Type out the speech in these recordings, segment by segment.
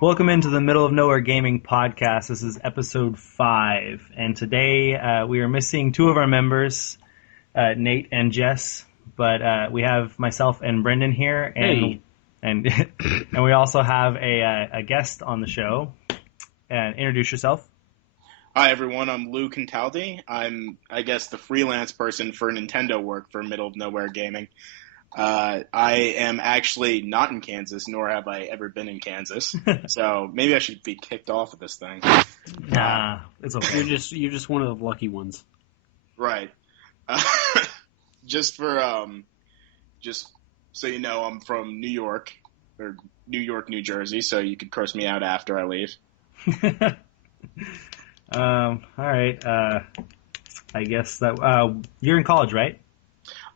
Welcome into the Middle of Nowhere Gaming Podcast. This is episode 5, and today we are missing two of our members, Nate and Jess, but we have myself and Brendan here, and and we also have a guest on the show. Introduce yourself. Hi everyone, I'm Lou Contaldi. I'm, I guess, the freelance person for Nintendo work for Middle of Nowhere Gaming. I am actually not in Kansas, nor have I ever been in Kansas. So maybe I should be kicked off of this thing. Nah, it's okay. You're just one of the lucky ones. Right. Just so you know, I'm from New York, New Jersey. So you could curse me out after I leave. All right. I guess that you're in college, right?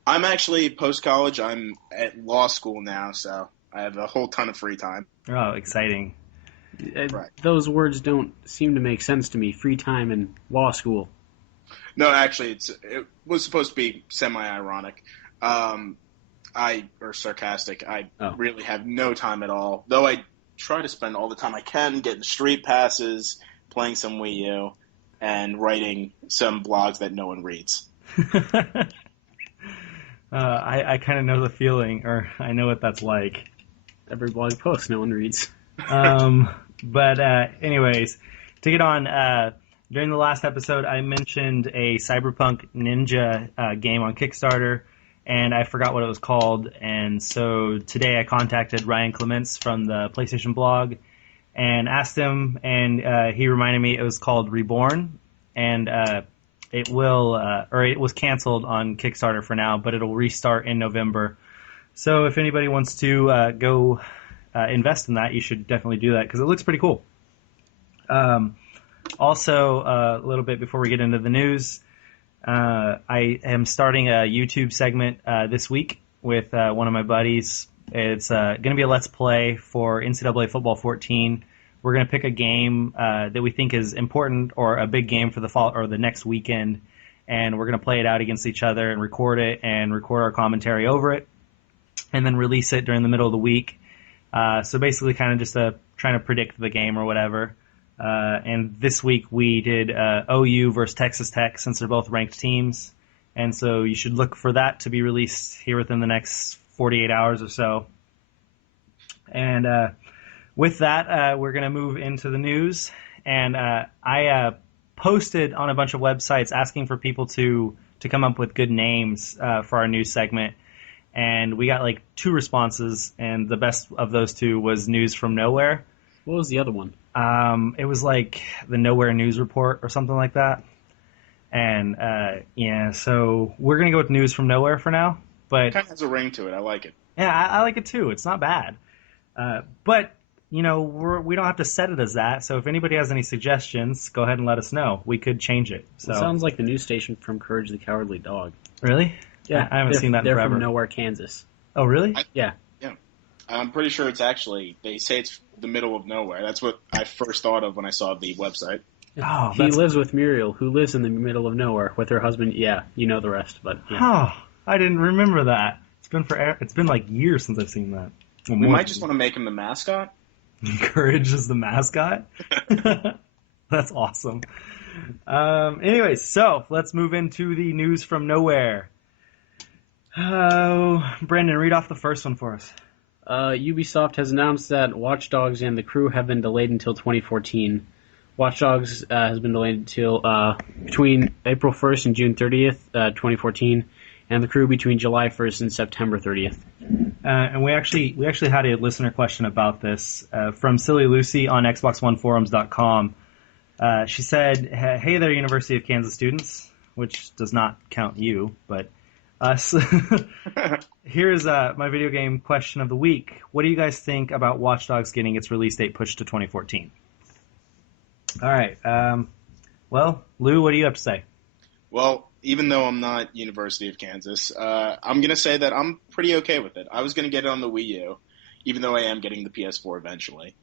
I'm actually post-college. I'm at law school now, so I have a whole ton of free time. Oh, exciting. Right. Those words don't seem to make sense to me. Free time and law school. No, actually, it was supposed to be semi-ironic. Or sarcastic. I really have no time at all. Though I try to spend all the time I can getting street passes, playing some Wii U, and writing some blogs that no one reads. I kind of know the feeling, or I know what that's like. Every blog post no one reads. But anyways, to get on, during the last episode, I mentioned a Cyberpunk Ninja game on Kickstarter, and I forgot what it was called. And so today I contacted Ryan Clements from the PlayStation blog and asked him, and he reminded me it was called Reborn, and it was canceled on Kickstarter for now, but it'll restart in November. So if anybody wants to go invest in that, you should definitely do that because it looks pretty cool. Also, a little bit before we get into the news, I am starting a YouTube segment this week with one of my buddies. It's going to be a Let's Play for NCAA Football 14. We're going to pick a game that we think is important or a big game for the fall or the next weekend, and we're going to play it out against each other and record our commentary over it, and then release it during the middle of the week. So basically kind of just trying to predict the game or whatever. And this week we did OU versus Texas Tech since they're both ranked teams, and so you should look for that to be released here within the next 48 hours or so. And with that, we're going to move into the news, and I posted on a bunch of websites asking for people to come up with good names for our news segment, and we got like 2 responses, and the best of those 2 was News from Nowhere. What was the other one? It was like the Nowhere News Report or something like that, and so we're going to go with News from Nowhere for now. But It kind of has a ring to it. I like it. Yeah, I like it too. It's not bad, but we don't have to set it as that, so if anybody has any suggestions, go ahead and let us know. We could change it. So. It sounds like the news station from Courage the Cowardly Dog. Really? Yeah. I haven't seen that in forever. They're from Nowhere, Kansas. Oh, really? Yeah. Yeah. I'm pretty sure it's actually, they say it's the middle of nowhere. That's what I first thought of when I saw the website. Oh, he lives with Muriel, who lives in the middle of nowhere with her husband. Yeah, you know the rest, but yeah. Oh, I didn't remember that. It's been like years since I've seen that. We might just want to make him the mascot. Courage is the mascot? That's awesome. Anyways, so let's move into the news from nowhere. Brendan, read off the first one for us. Ubisoft has announced that Watch Dogs and The Crew have been delayed until 2014. Watch Dogs has been delayed until between April 1st and June 30th, 2014, and The Crew between July 1st and September 30th. And we actually had a listener question about this from Silly Lucy on Xbox1forums.com. She said, "Hey there, University of Kansas students," which does not count you, but us. Here's my video game question of the week. What do you guys think about Watch Dogs getting its release date pushed to 2014? All right. Well, Lou, what do you have to say? Well, even though I'm not University of Kansas, I'm going to say that I'm pretty okay with it. I was going to get it on the Wii U, even though I am getting the PS4 eventually.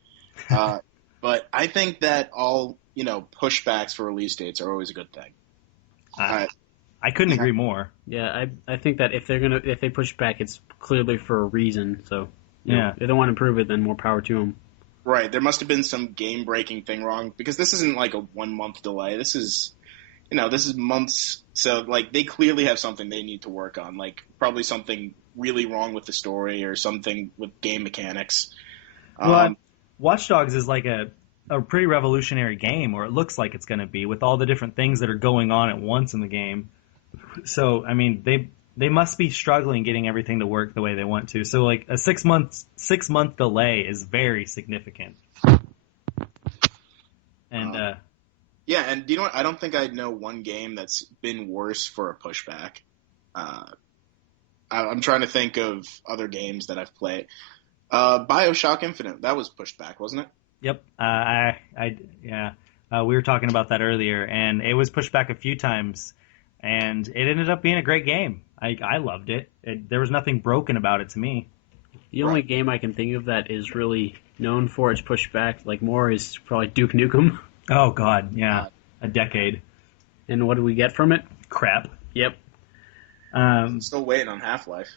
But I think that all, pushbacks for release dates are always a good thing. I couldn't agree more. Yeah, I think that if they push back, it's clearly for a reason. So Yeah. if they want to improve it, then more power to them. Right. There must have been some game-breaking thing wrong because this isn't like a 1 month delay. This is months. So like they clearly have something they need to work on. Like probably something really wrong with the story or something with game mechanics. Well, Watch Dogs is like a pretty revolutionary game, or it looks like it's going to be, with all the different things that are going on at once in the game. So, I mean, they must be struggling getting everything to work the way they want to. So, like, a 6 month delay is very significant. And yeah, and do you know what? I don't think I know one game that's been worse for a pushback. I'm trying to think of other games that I've played. BioShock Infinite, that was pushed back, wasn't it? Yep. We were talking about that earlier, and it was pushed back a few times, and it ended up being a great game. I loved it. There was nothing broken about it to me. The only game I can think of that is really known for its pushback, like more, is probably Duke Nukem. Oh, God, yeah. A decade. And what do we get from it? Crap. Yep. I'm still waiting on Half-Life.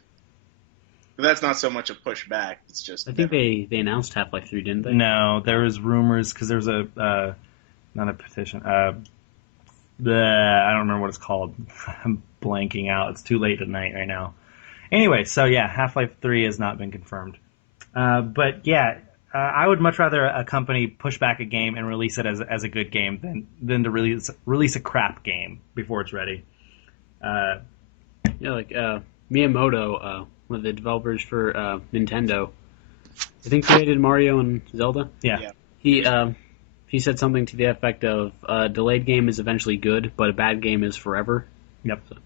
But that's not so much a pushback. It's just... I think they announced Half-Life 3, didn't they? No, there was rumors, because there's a... not a petition. I don't remember what it's called. I'm blanking out. It's too late at night right now. Anyway, so yeah, Half-Life 3 has not been confirmed. But yeah, I would much rather a company push back a game and release it as a good game than to release a crap game before it's ready. Yeah, like Miyamoto, one of the developers for Nintendo, I think created Mario and Zelda. Yeah. He said something to the effect of, a delayed game is eventually good, but a bad game is forever. Yep. So.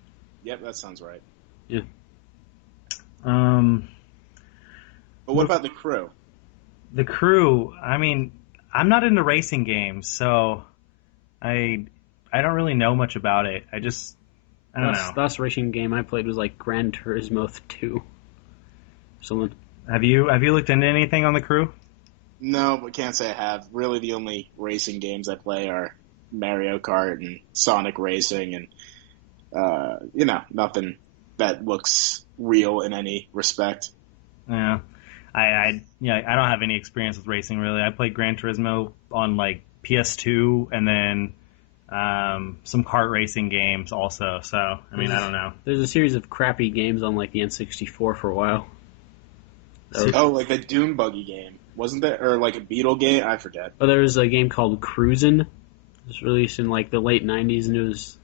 Yep, that sounds right. Yeah. But what about The Crew? The Crew, I mean, I'm not into racing games, so I don't really know much about it. I don't know. The last racing game I played was like Gran Turismo 2. Something. Have you looked into anything on The Crew? No, but can't say I have. Really, the only racing games I play are Mario Kart and Sonic Racing, and nothing that looks real in any respect. Yeah, I don't have any experience with racing really. I played Gran Turismo on like PS2, and then some kart racing games also. So I mean, I don't know. There's a series of crappy games on like the N64 for a while. Like the Dune Buggy game, wasn't there? Or like a Beetle game? I forget. Oh, there was a game called Cruisin'. It was released in like the late 90s, and it was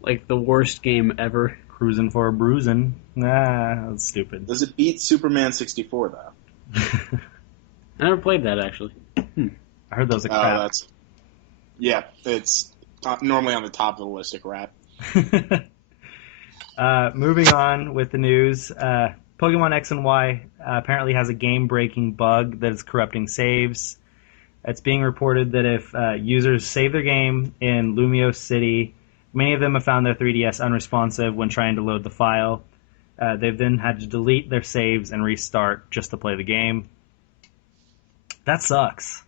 like the worst game ever. Cruising for a bruising. Nah, that's stupid. Does it beat Superman 64 though? I never played that actually. I heard those are crap. It's normally on the top of the list of crap. Moving on with the news. Pokemon X and Y apparently has a game-breaking bug that is corrupting saves. It's being reported that if users save their game in Lumio City, many of them have found their 3DS unresponsive when trying to load the file. They've then had to delete their saves and restart just to play the game. That sucks.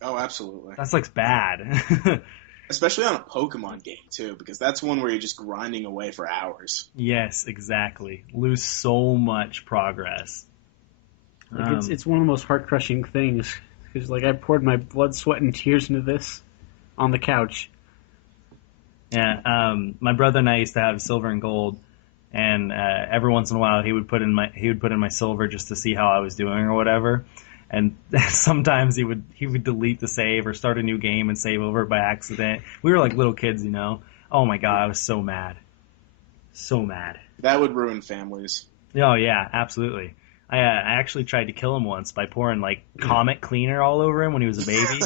Oh, absolutely. That looks bad. Especially on a Pokemon game, too, because that's one where you're just grinding away for hours. Yes, exactly. Lose so much progress. Like it's one of the most heart-crushing things. Because like I poured my blood, sweat, and tears into this on the couch. Yeah, my brother and I used to have silver and gold, and every once in a while he would put in my silver just to see how I was doing or whatever. And sometimes he would delete the save or start a new game and save over it by accident. We were like little kids, you know. Oh my god, I was so mad. So mad. That would ruin families. Oh yeah, absolutely. I actually tried to kill him once by pouring like Comet cleaner all over him when he was a baby.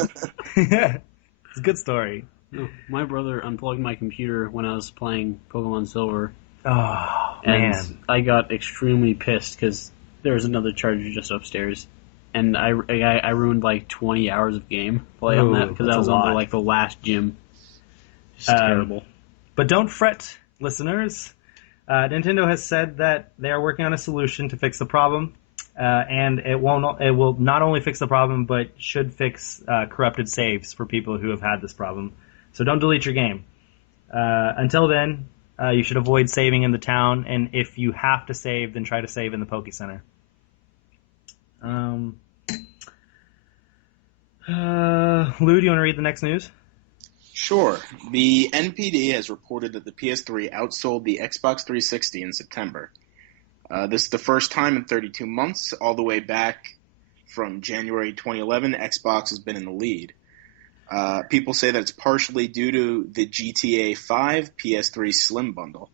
It's a good story. No, my brother unplugged my computer when I was playing Pokemon Silver. Oh, and man. I got extremely pissed because there was another charger just upstairs. And I ruined like 20 hours of game play on that because I was on like the last gym. Just terrible. But don't fret, listeners. Nintendo has said that they are working on a solution to fix the problem, and it will not only fix the problem, but should fix corrupted saves for people who have had this problem. So don't delete your game. Until then, you should avoid saving in the town, and if you have to save, then try to save in the Poke Center. Lou, do you want to read the next news? Sure. The NPD has reported that the PS3 outsold the Xbox 360 in September. This is the first time in 32 months, all the way back from January 2011, Xbox has been in the lead. People say that it's partially due to the GTA 5 PS3 Slim bundle.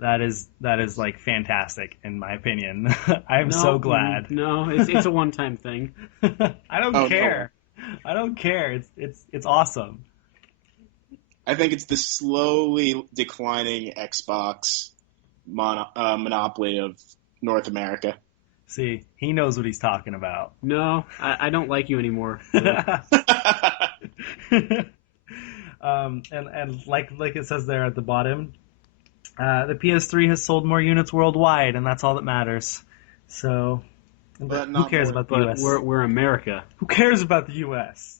That is like fantastic in my opinion. I'm so glad. No, it's a one-time thing. I don't care. No. I don't care. It's awesome. I think it's the slowly declining Xbox monopoly of North America. See, he knows what he's talking about. No, I don't like you anymore. And like it says there at the bottom, the PS3 has sold more units worldwide, and that's all that matters. So, but who cares about the U.S.? We're America. Who cares about the U.S.?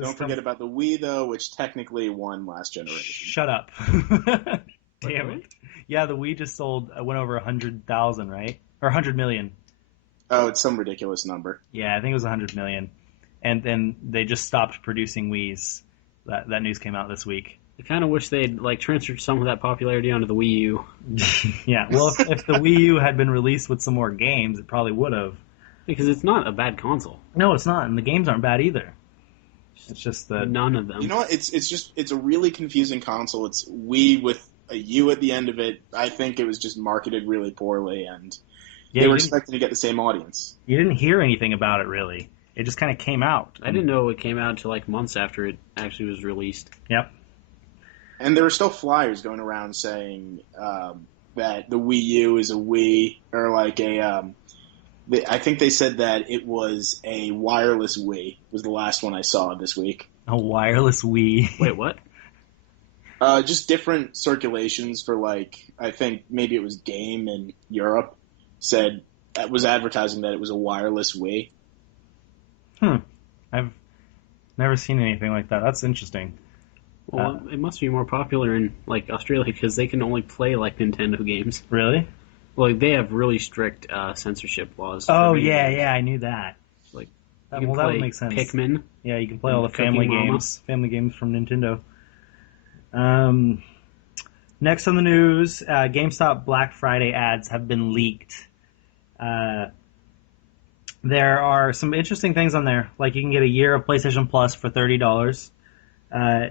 Don't forget about the Wii, though, which technically won last generation. Shut up. Damn it. Yeah, the Wii just went over 100,000, right? Or 100 million. Oh, it's some ridiculous number. Yeah, I think it was 100 million. And then they just stopped producing Wiis. That news came out this week. I kind of wish they'd transferred some of that popularity onto the Wii U. Yeah, well, if the Wii U had been released with some more games, it probably would have. Because it's not a bad console. No, it's not, and the games aren't bad either. It's just that none of them. You know what? It's a really confusing console. It's Wii with a U at the end of it. I think it was just marketed really poorly, and they were expecting to get the same audience. You didn't hear anything about it really. It just kind of came out. I didn't know it came out until months after it actually was released. Yep. And there were still flyers going around saying that the Wii U is a Wii, or I think they said that it was a wireless Wii, was the last one I saw this week. A wireless Wii? Wait, what? Just different circulations for, I think maybe it was Game in Europe, was advertising that it was a wireless Wii. I've never seen anything like that. That's interesting. Well, it must be more popular in Australia because they can only play Nintendo games. Really? Well, they have really strict censorship laws. Oh yeah, I knew that. That would make sense. Pikmin. Yeah, you can play all the family games from Nintendo. Next on the news, GameStop Black Friday ads have been leaked. There are some interesting things on there, like you can get a year of PlayStation Plus for $30.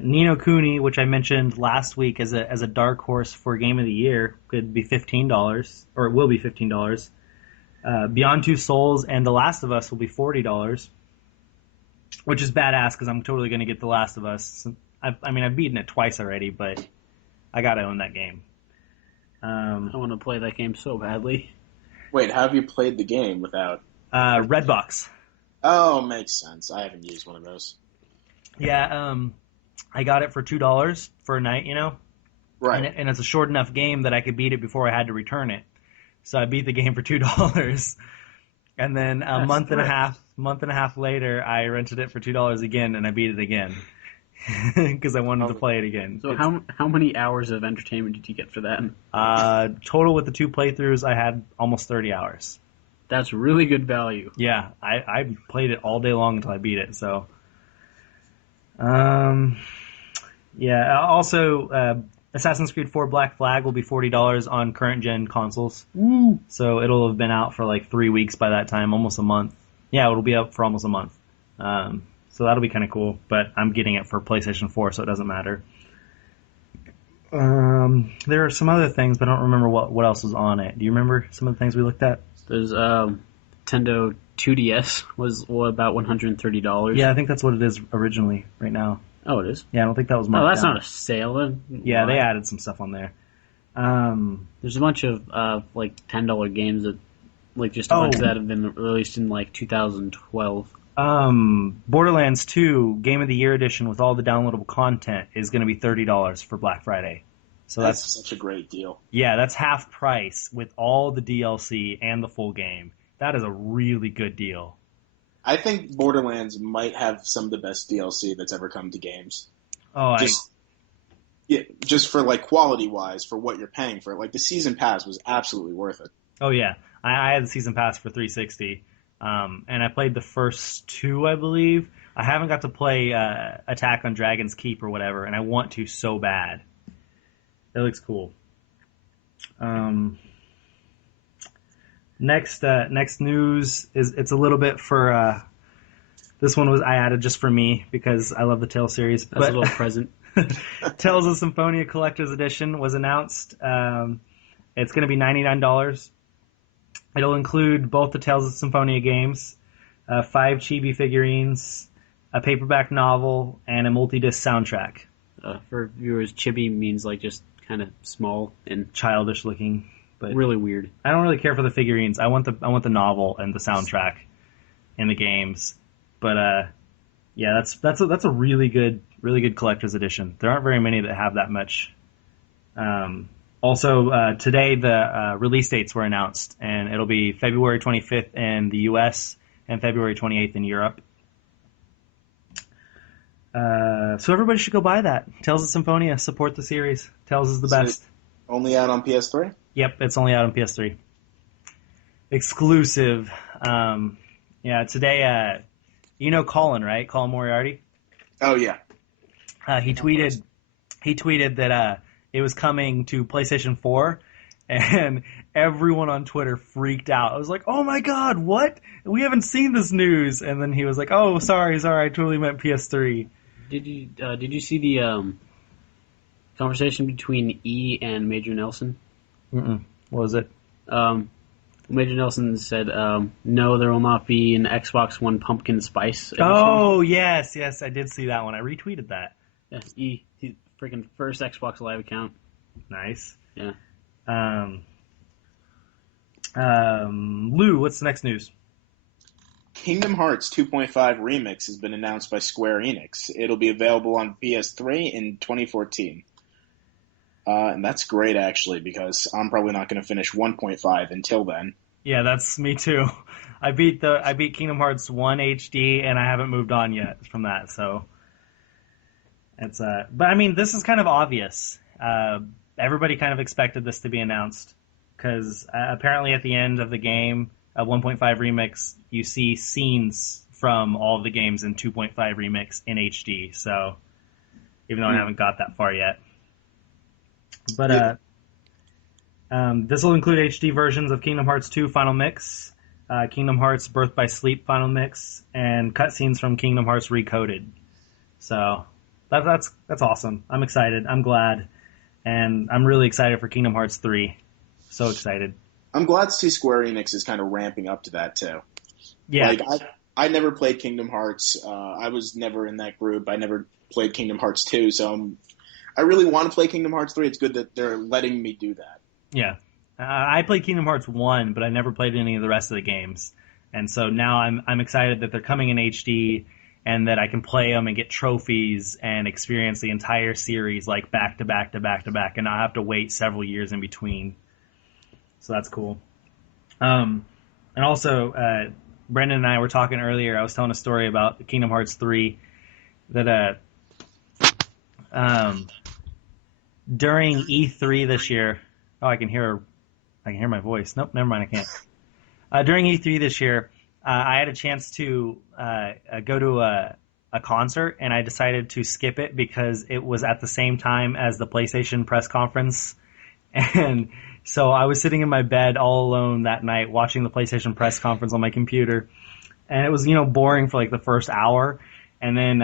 Ni no Kuni, which I mentioned last week as a dark horse for Game of the Year, could be $15, or it will be $15. Beyond Two Souls and The Last of Us will be $40, which is badass because I'm totally going to get The Last of Us. I've beaten it twice already, but I got to own that game. I want to play that game so badly. Wait, how have you played the game without... Redbox. Oh, makes sense. I haven't used one of those. Yeah, I got it for $2 for a night, Right. And it's a short enough game that I could beat it before I had to return it. So I beat the game for $2. And then a month and a half later, I rented it for $2 again, and I beat it again. Because I wanted to play it again. So how many hours of entertainment did you get for that? Total with the 2 playthroughs, I had almost 30 hours. That's really good value. Yeah, I played it all day long until I beat it. So, yeah. Also, Assassin's Creed 4 Black Flag will be $40 on current gen consoles. Woo! So it'll have been out for 3 weeks by that time, almost a month. Yeah, it'll be up for almost a month. So that'll be kind of cool. But I'm getting it for PlayStation 4, so it doesn't matter. There are some other things, but I don't remember what else was on it. Do you remember some of the things we looked at? There's Nintendo 2DS was about $130. Yeah, I think that's what it is originally right now. Oh, it is? Yeah, I don't think that was marked Oh, that's down. not a sale then? Yeah, they added some stuff on there. There's a bunch of $10 games that just a bunch that have been released in 2012. Borderlands 2 Game of the Year Edition with all the downloadable content is going to be $30 for Black Friday. So that's such a great deal. Yeah, that's half price with all the DLC and the full game. That is a really good deal. I think Borderlands might have some of the best DLC that's ever come to games. Oh, Yeah, just for like quality wise, for what you're paying for it. Like the season pass was absolutely worth it. Oh yeah, I had the season pass for 360, and I played the first two, I believe. I haven't got to play Attack on Dragon's Keep or whatever, and I want to so bad. It looks cool. Um, next news is it's a little bit for this one was I added just for me because I love the Tales series. That's a little present. Tales of Symphonia Collector's Edition was announced. It's going to be $99. It'll include both the Tales of Symphonia games, 5 chibi figurines, a paperback novel, and a multi-disc soundtrack. For viewers, chibi means like just kind of small and Childish looking, but really weird. I don't really care for the figurines. I want the novel and the soundtrack in the games. But yeah, that's a really good collector's edition. There aren't very many that have that much. Also, today the release dates were announced, and it'll be February 25th in the U.S. and February 28th in Europe. So everybody should go buy that. Tales of Symphonia, support the series. Tales is the best. Only out on PS3? Yep, it's only out on PS3. Exclusive. Yeah, today, you know Colin, right? Colin Moriarty? Oh, yeah. He tweeted that it was coming to PlayStation 4, and everyone on Twitter freaked out. I was like, oh my god, what? We haven't seen this news. And then he was like, oh, sorry, I totally meant PS3. Did you see the conversation between E and Major Nelson? Mm-mm. What was it? Major Nelson said, no, there will not be an Xbox One Pumpkin Spice edition. Oh, yes, I did see that one. I retweeted that. Yes, he's freaking first Xbox Live account. Nice. Yeah. Lou, what's the next news? Kingdom Hearts 2.5 Remix has been announced by Square Enix. It'll be available on PS3 in 2014. And that's great, actually, because I'm probably not going to finish 1.5 until then. Yeah, that's me too. I beat Kingdom Hearts 1 HD, and I haven't moved on yet from that. So it's but I mean, this is kind of obvious. Everybody kind of expected this to be announced because apparently at the end of the game, 1.5 Remix, you see scenes from all of the games in 2.5 Remix in HD. So even though I haven't got that far yet. But this will include HD versions of Kingdom Hearts 2 Final Mix, Kingdom Hearts Birth by Sleep Final Mix, and cutscenes from Kingdom Hearts Recoded. So that's awesome. I'm excited. I'm glad. And I'm really excited for Kingdom Hearts 3. So excited. I'm glad to see Square Enix is kind of ramping up to that, too. Yeah. Like, I never played Kingdom Hearts. I was never in that group. I never played Kingdom Hearts 2, so I really want to play Kingdom Hearts 3. It's good that they're letting me do that. Yeah. I played Kingdom Hearts 1, but I never played any of the rest of the games. And so now I'm excited that they're coming in HD and that I can play them and get trophies and experience the entire series like back to back to back to back and not have to wait several years in between. So that's cool. And also, Brendan and I were talking earlier. I was telling a story about Kingdom Hearts 3 that during E3 this year. Oh, I can hear my voice. Nope, never mind. I can't. During E3 this year, I had a chance to go to a concert, and I decided to skip it because it was at the same time as the PlayStation press conference, and so I was sitting in my bed all alone that night watching the PlayStation press conference on my computer, and it was boring for like the first hour, and then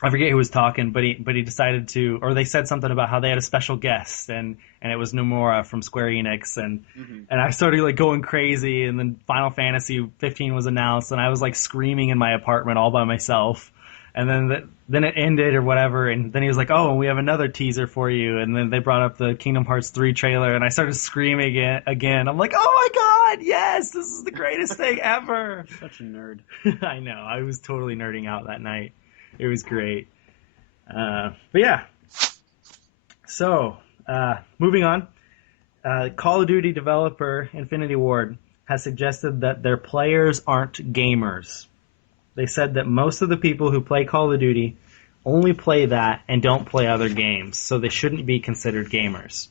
I forget who was talking, but he decided to, or they said something about how they had a special guest, and it was Nomura from Square Enix, and I started like going crazy, and then Final Fantasy 15 was announced, and I was like screaming in my apartment all by myself, and then it ended or whatever, and then he was like, oh, we have another teaser for you, and then they brought up the Kingdom Hearts 3 trailer, and I started screaming again. I'm like, oh my god, yes, this is the greatest thing ever. Such a nerd. I know, I was totally nerding out that night. It was great. But yeah. So, moving on. Call of Duty developer Infinity Ward has suggested that their players aren't gamers. They said that most of the people who play Call of Duty only play that and don't play other games, so they shouldn't be considered gamers.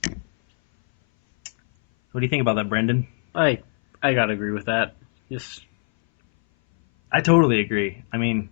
What do you think about that, Brendan? I gotta agree with that. Just I totally agree. I mean,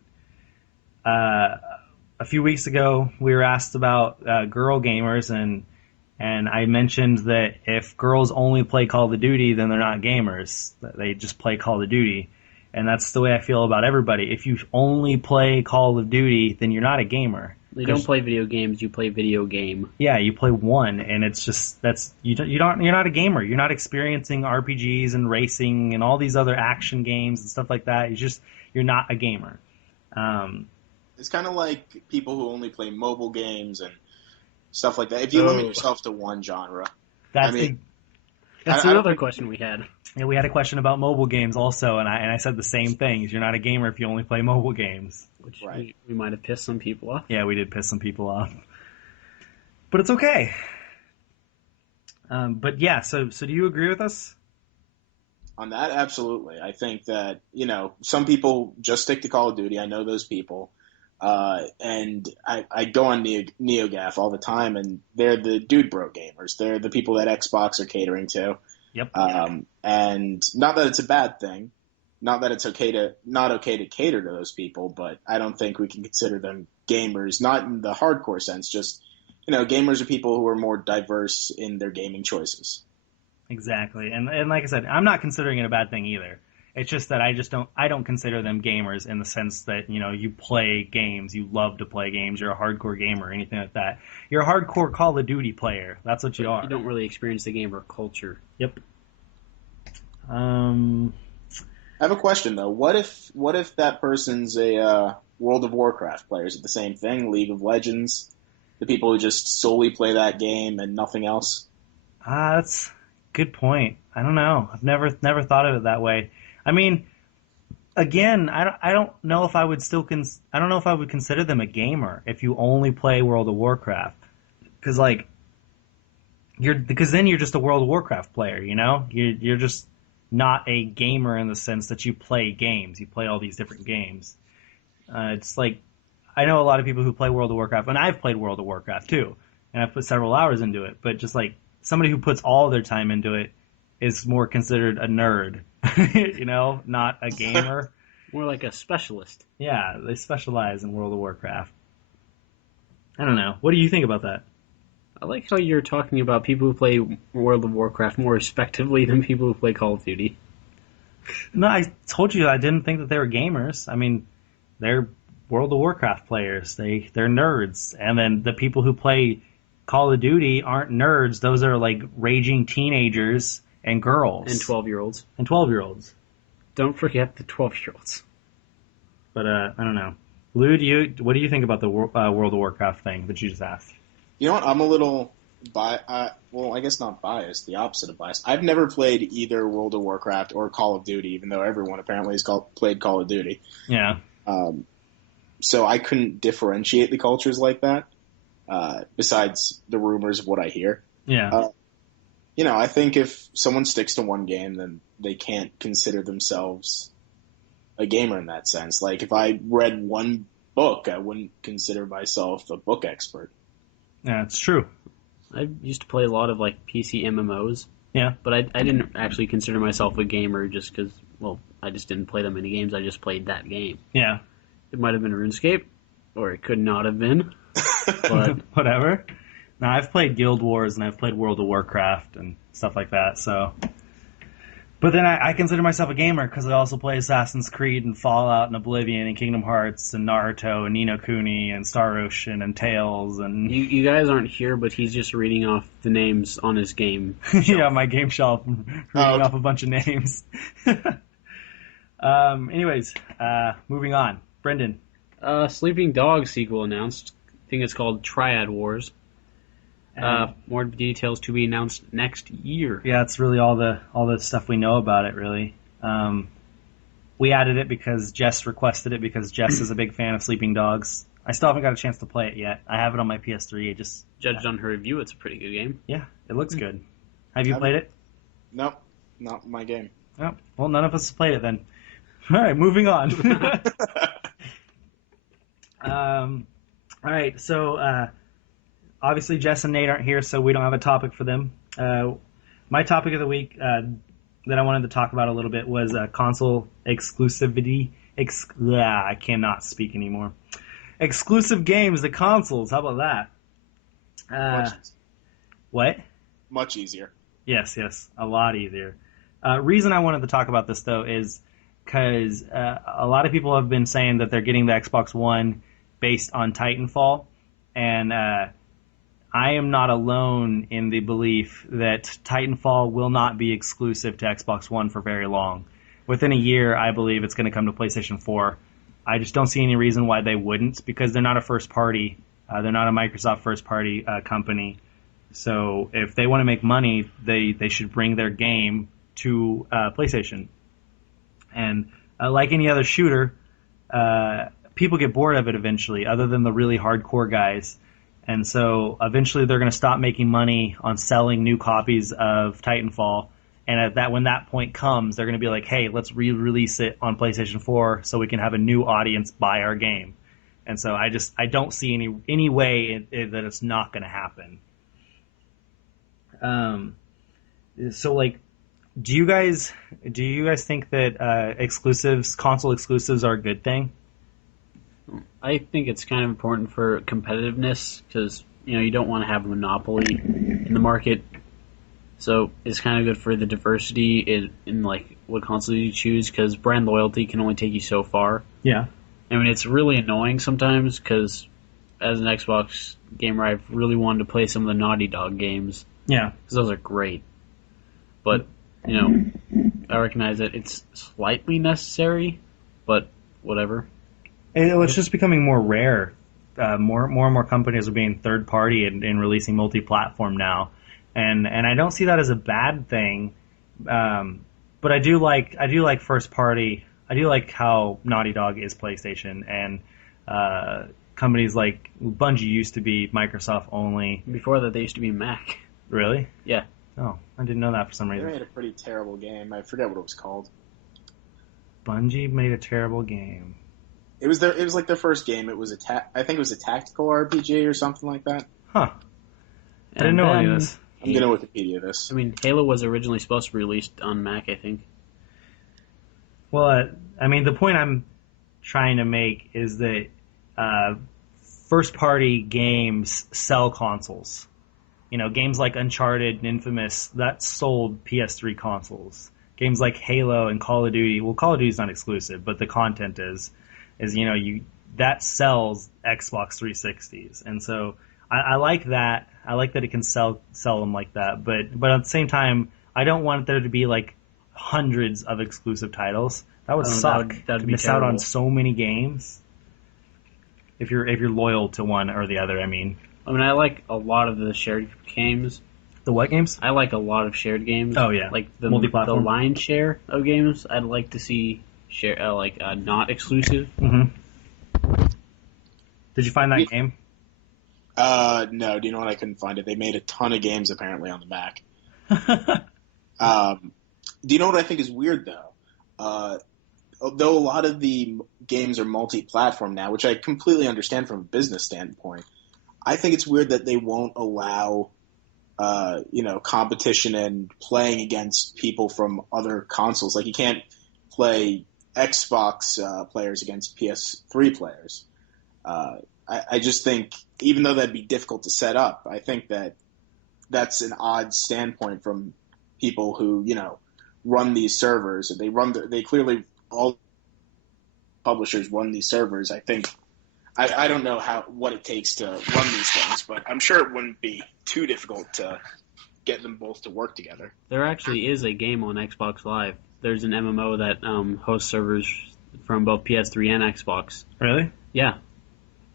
a few weeks ago we were asked about girl gamers, and I mentioned that if girls only play Call of Duty, then they're not gamers. They just play Call of Duty. And that's the way I feel about everybody. If you only play Call of Duty, then you're not a gamer. you don't play video games, you play video game. Yeah, you play one, and it's just you're not a gamer. You're not experiencing RPGs and racing and all these other action games and stuff like that. You're not a gamer. It's kind of like people who only play mobile games and stuff like that. If you limit yourself to one genre, That's another question we had. Yeah, we had a question about mobile games also, and I said the same thing. You're not a gamer if you only play mobile games. Which we might have pissed some people off. Yeah, we did piss some people off. But it's okay. But yeah, so do you agree with us? on that, absolutely. I think that, some people just stick to Call of Duty. I know those people. And I go on NeoGAF all the time, and they're the dude bro gamers. They're the people that Xbox are catering to. Yep. And not that it's a bad thing, not that it's not okay to cater to those people, but I don't think we can consider them gamers, not in the hardcore sense. Just, gamers are people who are more diverse in their gaming choices. Exactly. And like I said, I'm not considering it a bad thing either. It's just that I don't consider them gamers in the sense that, you play games, you love to play games, you're a hardcore gamer or anything like that. You're a hardcore Call of Duty player. That's what you are. You don't really experience the gamer culture. Yep. I have a question though. What if that person's a World of Warcraft player? Is it the same thing? League of Legends? The people who just solely play that game and nothing else? That's a good point. I don't know. I've never thought of it that way. I mean, again, I don't know if I would I don't know if I would consider them a gamer if you only play World of Warcraft, because then you're just a World of Warcraft player, You're just not a gamer in the sense that you play games. You play all these different games. It's like, I know a lot of people who play World of Warcraft, and I've played World of Warcraft too, and I've put several hours into it. But just like somebody who puts all their time into it is more considered a nerd. Not a gamer. More like a specialist. Yeah, they specialize in World of Warcraft. I don't know. What do you think about that? I like how you're talking about people who play World of Warcraft more respectively than people who play Call of Duty. No, I told you I didn't think that they were gamers. I mean, they're World of Warcraft players. They're nerds. And then the people who play Call of Duty aren't nerds. Those are like raging teenagers and girls. And 12-year-olds. And 12-year-olds. Don't forget the 12-year-olds. But, I don't know. Lou, what do you think about the World of Warcraft thing that you just asked? You know what? I'm a little I guess not biased, the opposite of biased. I've never played either World of Warcraft or Call of Duty, even though everyone apparently has played Call of Duty. Yeah. So I couldn't differentiate the cultures like that, besides the rumors of what I hear. Yeah. I think if someone sticks to one game, then they can't consider themselves a gamer in that sense. Like, if I read one book, I wouldn't consider myself a book expert. Yeah, it's true. I used to play a lot of, PC MMOs. Yeah. But I didn't actually consider myself a gamer just because, I just didn't play that many games. I just played that game. Yeah. It might have been RuneScape, or it could not have been. But whatever. Now, I've played Guild Wars and I've played World of Warcraft and stuff like that, so... But then I consider myself a gamer because I also play Assassin's Creed and Fallout and Oblivion and Kingdom Hearts and Naruto and Ni no Kuni and Star Ocean and Tales and... You guys aren't here, but he's just reading off the names on his game shelf. Yeah, my game shelf. Reading off a bunch of names. Anyways, moving on. Brendan. Sleeping Dogs sequel announced. I think it's called Triad Wars. More details to be announced next year. Yeah, it's really all the stuff we know about it, really. We added it because Jess requested it because Jess is a big fan of Sleeping Dogs. I still haven't got a chance to play it yet. I have it on my PS3. Judged on her review, it's a pretty good game. Yeah, it looks good. Have you played it? Nope, not my game. Oh, well, none of us have played it then. All right, moving on. All right, so obviously Jess and Nate aren't here, so we don't have a topic for them. My topic of the week that I wanted to talk about a little bit was console exclusivity. I cannot speak anymore. Exclusive games, the consoles. How about that? What? Much easier. Yes, a lot easier. Reason I wanted to talk about this though is because a lot of people have been saying that they're getting the Xbox One based on Titanfall, and I am not alone in the belief that Titanfall will not be exclusive to Xbox One for very long. Within a year, I believe it's going to come to PlayStation 4. I just don't see any reason why they wouldn't, because they're not a first party. They're not a Microsoft first party company. So if they want to make money, they should bring their game to PlayStation. And like any other shooter, people get bored of it eventually, other than the really hardcore guys. And so eventually they're going to stop making money on selling new copies of Titanfall. And when that point comes, they're going to be like, hey, let's re-release it on PlayStation 4 so we can have a new audience buy our game. And so I don't see any way that it's not going to happen. So like, do you guys think that console exclusives are a good thing? I think it's kind of important for competitiveness because you don't want to have a monopoly in the market. So it's kind of good for the diversity in like what console you choose, because brand loyalty can only take you so far. Yeah. I mean, it's really annoying sometimes because as an Xbox gamer, I've really wanted to play some of the Naughty Dog games. Yeah. Because those are great. But, I recognize that it's slightly necessary, but whatever. It's just becoming more rare. More and more companies are being third party and releasing multi-platform now. And I don't see that as a bad thing, but I do like first party. I do like how Naughty Dog is PlayStation, and companies like Bungie used to be Microsoft only. Before that, they used to be Mac. Really? Yeah. Oh, I didn't know that for some reason. They made a pretty terrible game. I forget what it was called. Bungie made a terrible game. It was like their first game. It was I think it was a tactical RPG or something like that. Huh. I didn't know any of this. I'm going to Wikipedia this. I mean, Halo was originally supposed to be released on Mac, I think. Well, the point I'm trying to make is that first-party games sell consoles. Games like Uncharted and Infamous, that sold PS3 consoles. Games like Halo and Call of Duty, well, Call of Duty's not exclusive, but the content is that sells Xbox 360s. And so I like that. I like that it can sell them like that. But at the same time, I don't want there to be like hundreds of exclusive titles. That would suck. That'd to be miss terrible. out on so many games. If you're loyal to one or the other, I mean, I like a lot of the shared games. The what games? I like a lot of shared games. Oh yeah, like the multi-platform. The line share of games. I'd like to see share not exclusive. Mm-hmm. Did you find that game? No. Do you know what? I couldn't find it. They made a ton of games apparently on the Mac. Do you know what I think is weird though? Though a lot of the games are multi-platform now, which I completely understand from a business standpoint, I think it's weird that they won't allow, competition and playing against people from other consoles. Like you can't play Xbox players against PS3 players. I just think, even though that'd be difficult to set up, I think that's an odd standpoint from people who, run these servers. They clearly, all publishers run these servers. I think, I don't know what it takes to run these things, but I'm sure it wouldn't be too difficult to get them both to work together. There actually is a game on Xbox Live. There's an MMO that hosts servers from both PS3 and Xbox. Really? Yeah.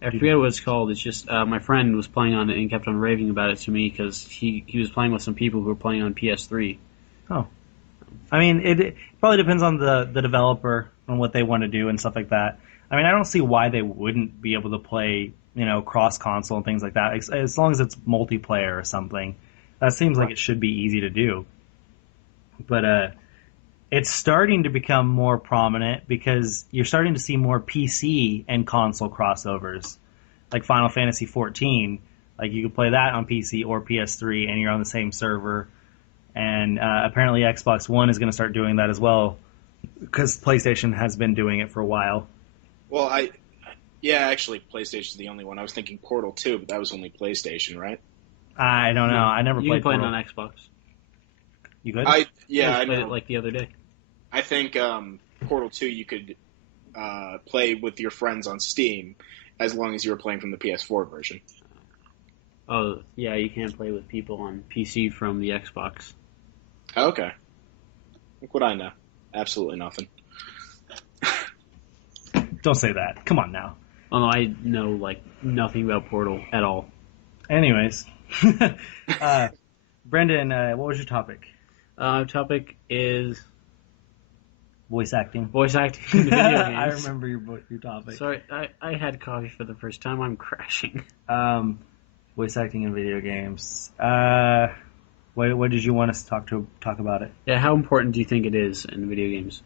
I forget what it's called. It's just my friend was playing on it and kept on raving about it to me because he was playing with some people who were playing on PS3. Oh. It probably depends on the developer and what they want to do and stuff like that. I don't see why they wouldn't be able to play, cross-console and things like that, as long as it's multiplayer or something. That seems like it should be easy to do. But it's starting to become more prominent because you're starting to see more PC and console crossovers. like Final Fantasy 14. Like you could play that on PC or PS3, and you're on the same server. And apparently Xbox One is going to start doing that as well, because PlayStation has been doing it for a while. Well, actually, PlayStation's the only one. I was thinking Portal 2, but that was only PlayStation, right? I don't know. I never You played can play Portal. it on Xbox. You could? I I played know. it like the other day. I think Portal 2 you could play with your friends on Steam as long as you were playing from the PS4 version. Oh, yeah, you can play with people on PC from the Xbox. Okay. Look what I know. Absolutely nothing. Don't say that. Come on now. Oh, no, I know, like, nothing about Portal at all. Anyways. Brendan, what was your topic? Topic is Voice acting. voice acting in video games. I remember your topic. Sorry, I had coffee for the first time. I'm crashing. Voice acting in video games. What did you want us to talk about it? Yeah, how important do you think it is in video games?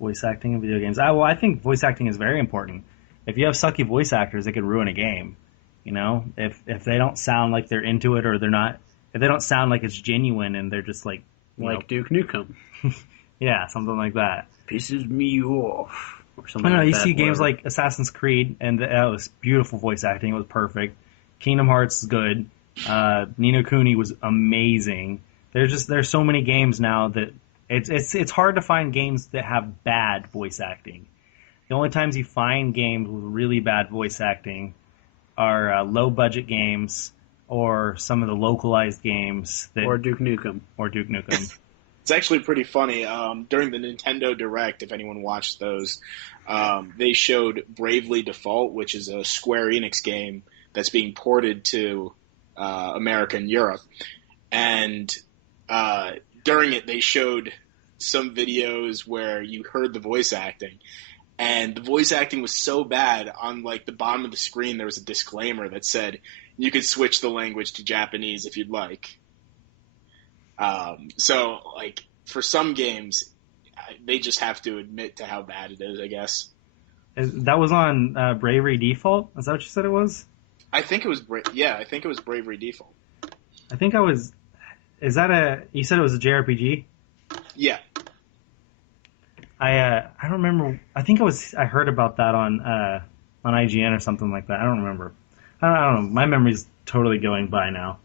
Voice acting in video games. Well, I think voice acting is very important. If you have sucky voice actors, it could ruin a game. You know, if they don't sound like they're into it, or if they don't sound like it's genuine, and they're just like Duke Nukem. Yeah, something like that. Pisses me off. Or something I don't know. like You that, see games whatever. like Assassin's Creed, and that was beautiful voice acting. It was perfect. Kingdom Hearts is good. Ni no Kuni was amazing. There's so many games now that it's hard to find games that have bad voice acting. The only times you find games with really bad voice acting are low budget games, or some of the localized games Or Duke Nukem. or Duke Nukem. It's actually pretty funny. During the Nintendo Direct, if anyone watched those, they showed Bravely Default, which is a Square Enix game that's being ported to America and Europe. And during it, they showed some videos where you heard the voice acting. And the voice acting was so bad, on like the bottom of the screen there was a disclaimer that said you could switch the language to Japanese if you'd like. So, like, for some games, they just have to admit to how bad it is, I guess. That was on Bravery Default? Is that what you said it was? I think it was Bravery Default. I think I was... Is that you said it was a JRPG? Yeah. I don't remember. I think I heard about that on IGN or something like that. I don't remember. I don't know. My memory's totally going by now.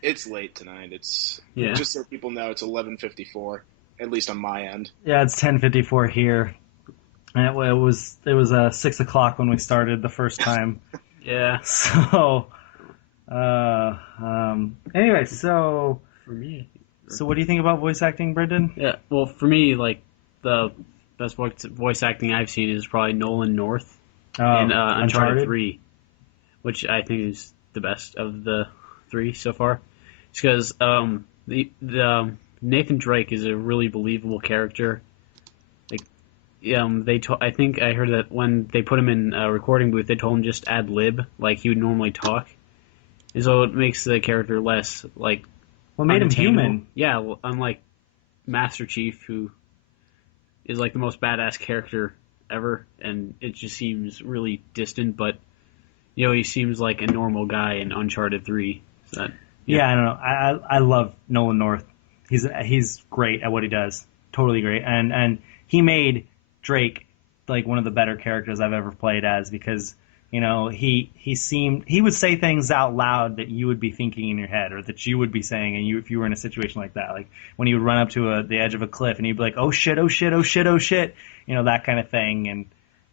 It's late tonight. It's Yeah. just so people know, it's 11:54, at least on my end. Yeah, it's 10:54 here. And it was 6 o'clock when we started the first time. Yeah. So, anyway, so For me. what do you think about voice acting, Brendan? Yeah, well, for me, like, the best voice acting I've seen is probably Nolan North in Uncharted 3, which I think is the best of the three so far. It's because the Nathan Drake is a really believable character. Like, I think I heard that when they put him in a recording booth, they told him just ad lib like he would normally talk, and so it makes the character less like. What made him unattainable. human? Yeah, well, unlike Master Chief, who is like the most badass character ever, and it just seems really distant, but he seems like a normal guy in Uncharted 3. So Yeah, I don't know. I love Nolan North. He's great at what he does. Totally great. And he made Drake like one of the better characters I've ever played as, because he would say things out loud that you would be thinking in your head, or that you would be saying, and if you were in a situation like that, like when he would run up to the edge of a cliff and he'd be like, "Oh shit, oh shit, oh shit, oh shit," that kind of thing. And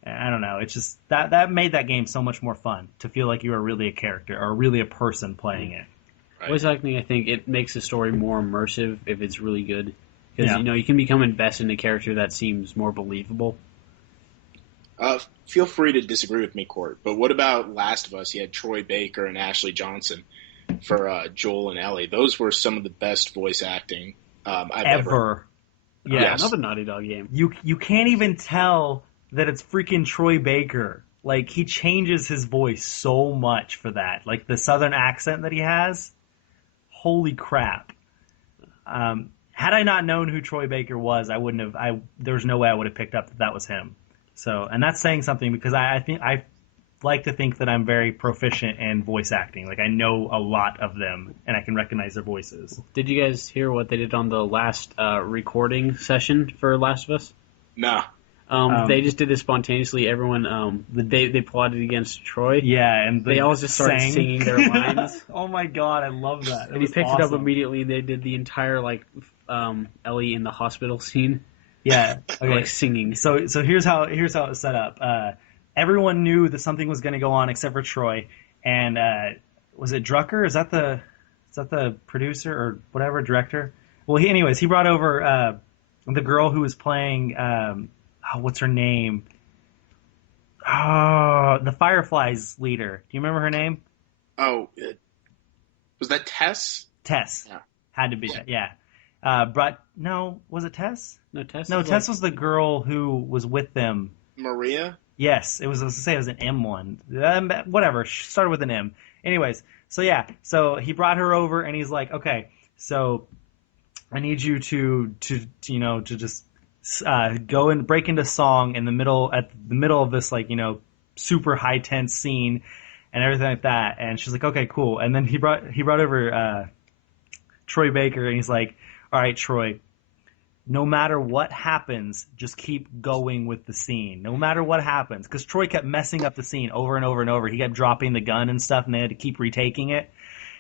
I don't know, it's just that made that game so much more fun, to feel like you were really a character or really a person playing it. Right. voice acting, I think it makes the story more immersive if it's really good, because Yeah. you can become invested in a character that seems more believable. Feel free to disagree with me, Court, but what about Last of Us? You had Troy Baker and Ashley Johnson for Joel and Ellie. Those were some of the best voice acting I've ever. Yeah. Yes. Another Naughty Dog game. You can't even tell that it's freaking Troy Baker. Like, he changes his voice so much for that. Like, the southern accent that he has. Holy crap. Had I not known who Troy Baker was, I wouldn't have. There's no way I would have picked up that was him. So, and that's saying something, because I like to think that I'm very proficient in voice acting. Like I know a lot of them, and I can recognize their voices. Did you guys hear what they did on the last recording session for Last of Us? Nah. They just did this spontaneously. Everyone, they plotted against Troy. Yeah, and They all just started singing their lines. Oh my god, I love that. And he picked it up immediately. They did the entire Ellie in the hospital scene. Yeah, okay. Like singing. So here's how it was set up. Everyone knew that something was going to go on except for Troy. And was it Drucker? Is that the producer or whatever director? Well, he brought over the girl who was playing. What's her name? Oh, the Fireflies leader. Do you remember her name? Oh, was that Tess? Tess. Yeah. Had to be that. Yeah. Was it Tess? No, Tess. No, Tess was the girl who was with them. Maria? Yes, it was. I was gonna say it was an M one. Whatever. Started with an M. Anyways, so yeah, so he brought her over and he's like, okay, so I need you to just go and break into song in the middle of this super high tense scene and everything like that. And she's like, okay, cool. And then he brought over Troy Baker and he's like, all right, Troy, no matter what happens, just keep going with the scene. No matter what happens. Because Troy kept messing up the scene over and over and over. He kept dropping the gun and stuff, and they had to keep retaking it.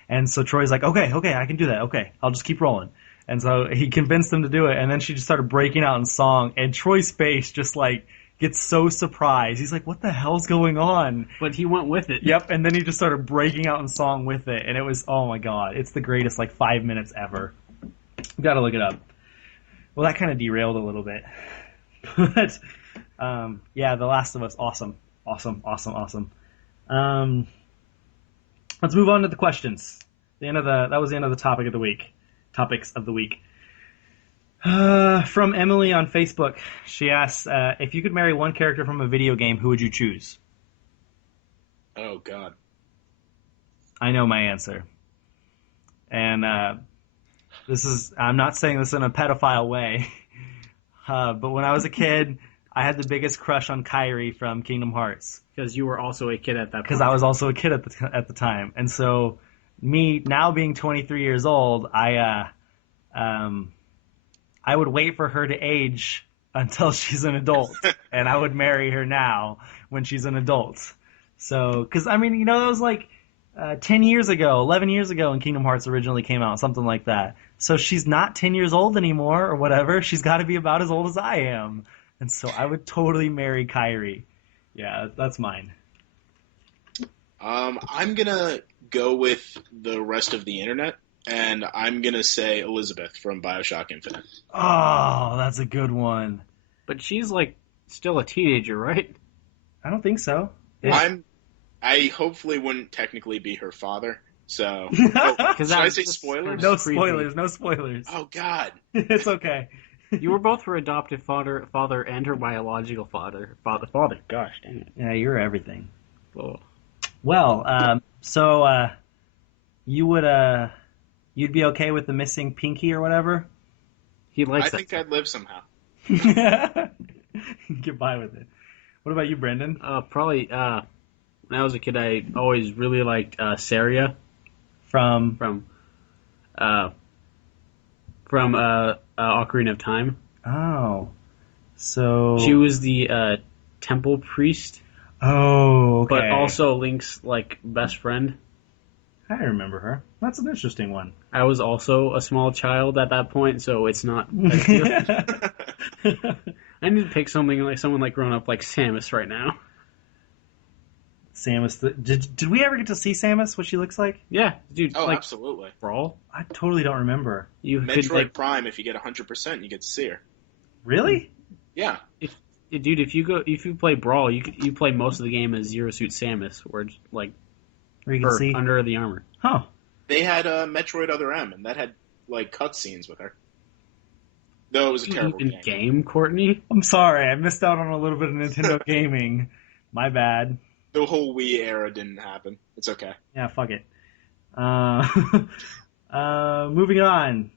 And so Troy's like, okay, I can do that. Okay, I'll just keep rolling. And so he convinced them to do it, and then she just started breaking out in song. And Troy's face just, gets so surprised. He's like, what the hell's going on? But he went with it. Yep, and then he just started breaking out in song with it. And it was, oh my god, it's the greatest, 5 minutes ever. You gotta look it up. Well, that kind of derailed a little bit. But, yeah, The Last of Us, awesome. Let's move on to the questions. That was the end of the topics of the week. From Emily on Facebook, she asks, if you could marry one character from a video game, who would you choose? Oh, God. I know my answer. And, I'm not saying this in a pedophile way, but when I was a kid, I had the biggest crush on Kairi from Kingdom Hearts. Because you were also a kid at that point. Because I was also a kid at the time. And so, me, now being 23 years old, I would wait for her to age until she's an adult. And I would marry her now when she's an adult. So, because, that was 10 years ago, 11 years ago when Kingdom Hearts originally came out, something like that. So she's not 10 years old anymore or whatever. She's got to be about as old as I am. And so I would totally marry Kairi. Yeah, that's mine. I'm going to go with the rest of the internet, and I'm going to say Elizabeth from BioShock Infinite. Oh, that's a good one. But she's, still a teenager, right? I don't think so. I hopefully wouldn't technically be her father, so... should I say spoilers? No spoilers. Oh, God. It's okay. You were both her adoptive father and her biological father. Father. Gosh, dang it. Yeah, you're everything. Whoa. Well, so you'd be okay with the missing pinky or whatever? He likes I think I'd live somehow. Get by with it. What about you, Brendan? Probably, when I was a kid, I always really liked Saria. From Ocarina of Time. Oh. So... She was the temple priest. Oh, okay. But also Link's, best friend. I remember her. That's an interesting one. I was also a small child at that point, so it's not... I need to pick something someone grown up like Samus right now. Samus, did we ever get to see Samus? What she looks like? Yeah, dude. Oh, absolutely. Brawl. I totally don't remember. Metroid Prime. If you get 100%, you get to see her. Really? Yeah. Dude, if you play Brawl, you play most of the game as Zero Suit Samus, or you can see under the armor. Huh. They had Metroid Other M, and that had cutscenes with her. Though it was a terrible game, Courtney. I'm sorry, I missed out on a little bit of Nintendo gaming. My bad. The whole Wii era didn't happen. It's okay. Yeah, fuck it. Moving on.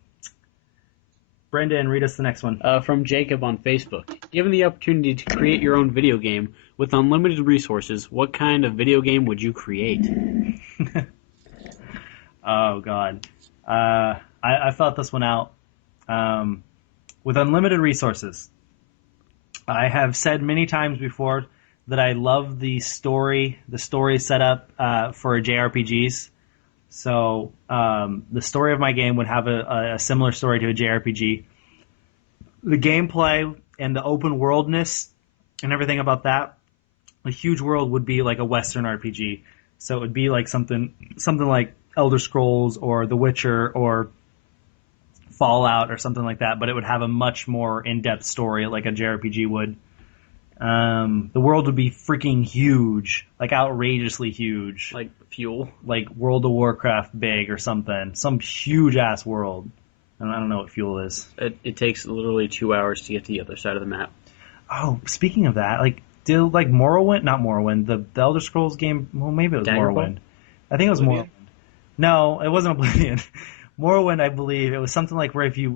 Brendan, read us the next one. From Jacob on Facebook. Given the opportunity to create your own video game with unlimited resources, what kind of video game would you create? Oh, God. I thought this one out. With unlimited resources, I have said many times before that I love the story setup for JRPGs. So the story of my game would have a similar story to a JRPG. The gameplay and the open worldness and everything about that, a huge world would be like a Western RPG. So it would be like something like Elder Scrolls or The Witcher or Fallout or something like that, but it would have a much more in-depth story like a JRPG would. The world would be freaking huge, like outrageously huge. Like Fuel? Like World of Warcraft big or something. Some huge-ass world. I don't know what Fuel is. It takes literally 2 hours to get to the other side of the map. Oh, speaking of that, Morrowind, not Morrowind, the Elder Scrolls game, well, maybe it was Daggerfall? Morrowind. I think it was Oblivion? Morrowind. No, it wasn't Oblivion. Morrowind, I believe, it was something like where if you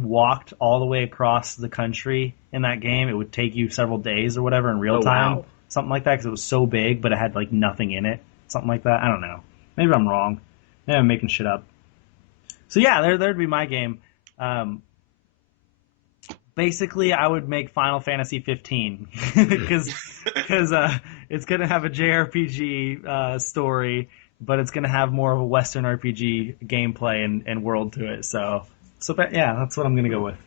walked all the way across the country in that game, it would take you several days or whatever in real time. Wow. Something like that, because it was so big, but it had like nothing in it. Something like that. I don't know. Maybe I'm wrong. Maybe I'm making shit up. So yeah, there'd be my game. Basically, I would make Final Fantasy 15 because it's gonna have a JRPG story, but it's gonna have more of a Western RPG gameplay and world to it. So yeah, that's what I'm gonna go with.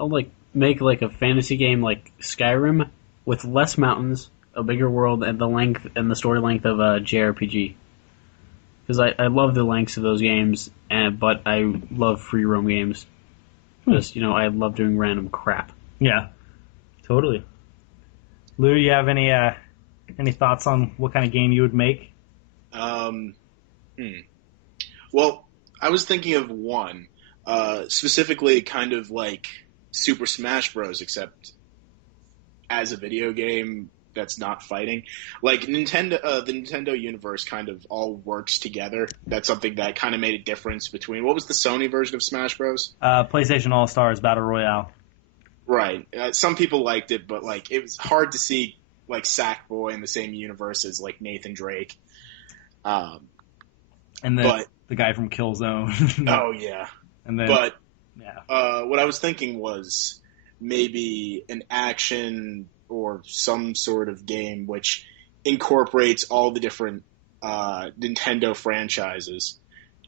I'll make a fantasy game like Skyrim with less mountains, a bigger world, and the story length of a JRPG. Because I love the lengths of those games, but I love free roam games. Just, I love doing random crap. Yeah, totally. Lou, you have any thoughts on what kind of game you would make? Well, I was thinking of one, specifically kind of like Super Smash Bros., except as a video game that's not fighting. Like Nintendo, the Nintendo universe kind of all works together. That's something that kind of made a difference between, what was the Sony version of Smash Bros? PlayStation All-Stars Battle Royale. Right. Some people liked it, but like it was hard to see like Sackboy in the same universe as like Nathan Drake. And the guy from Killzone. Oh yeah. And then, But yeah. what I was thinking was maybe an action or some sort of game which incorporates all the different Nintendo franchises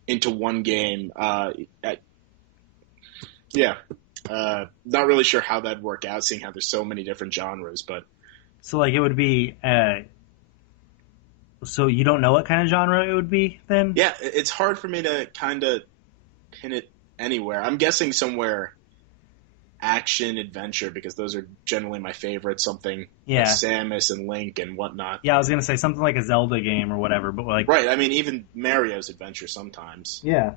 into one game. Not really sure how that'd work out, seeing how there's so many different genres. But So like it would be. So you don't know what kind of genre it would be then? yeah, it's hard for me to kind of pin it anywhere. I'm guessing somewhere action adventure, because those are generally my favorites. Something Yeah. like Samus and Link and whatnot. Yeah, I was gonna say something like a Zelda game or whatever, but like. Right. I mean, even Mario's adventure sometimes. Yeah.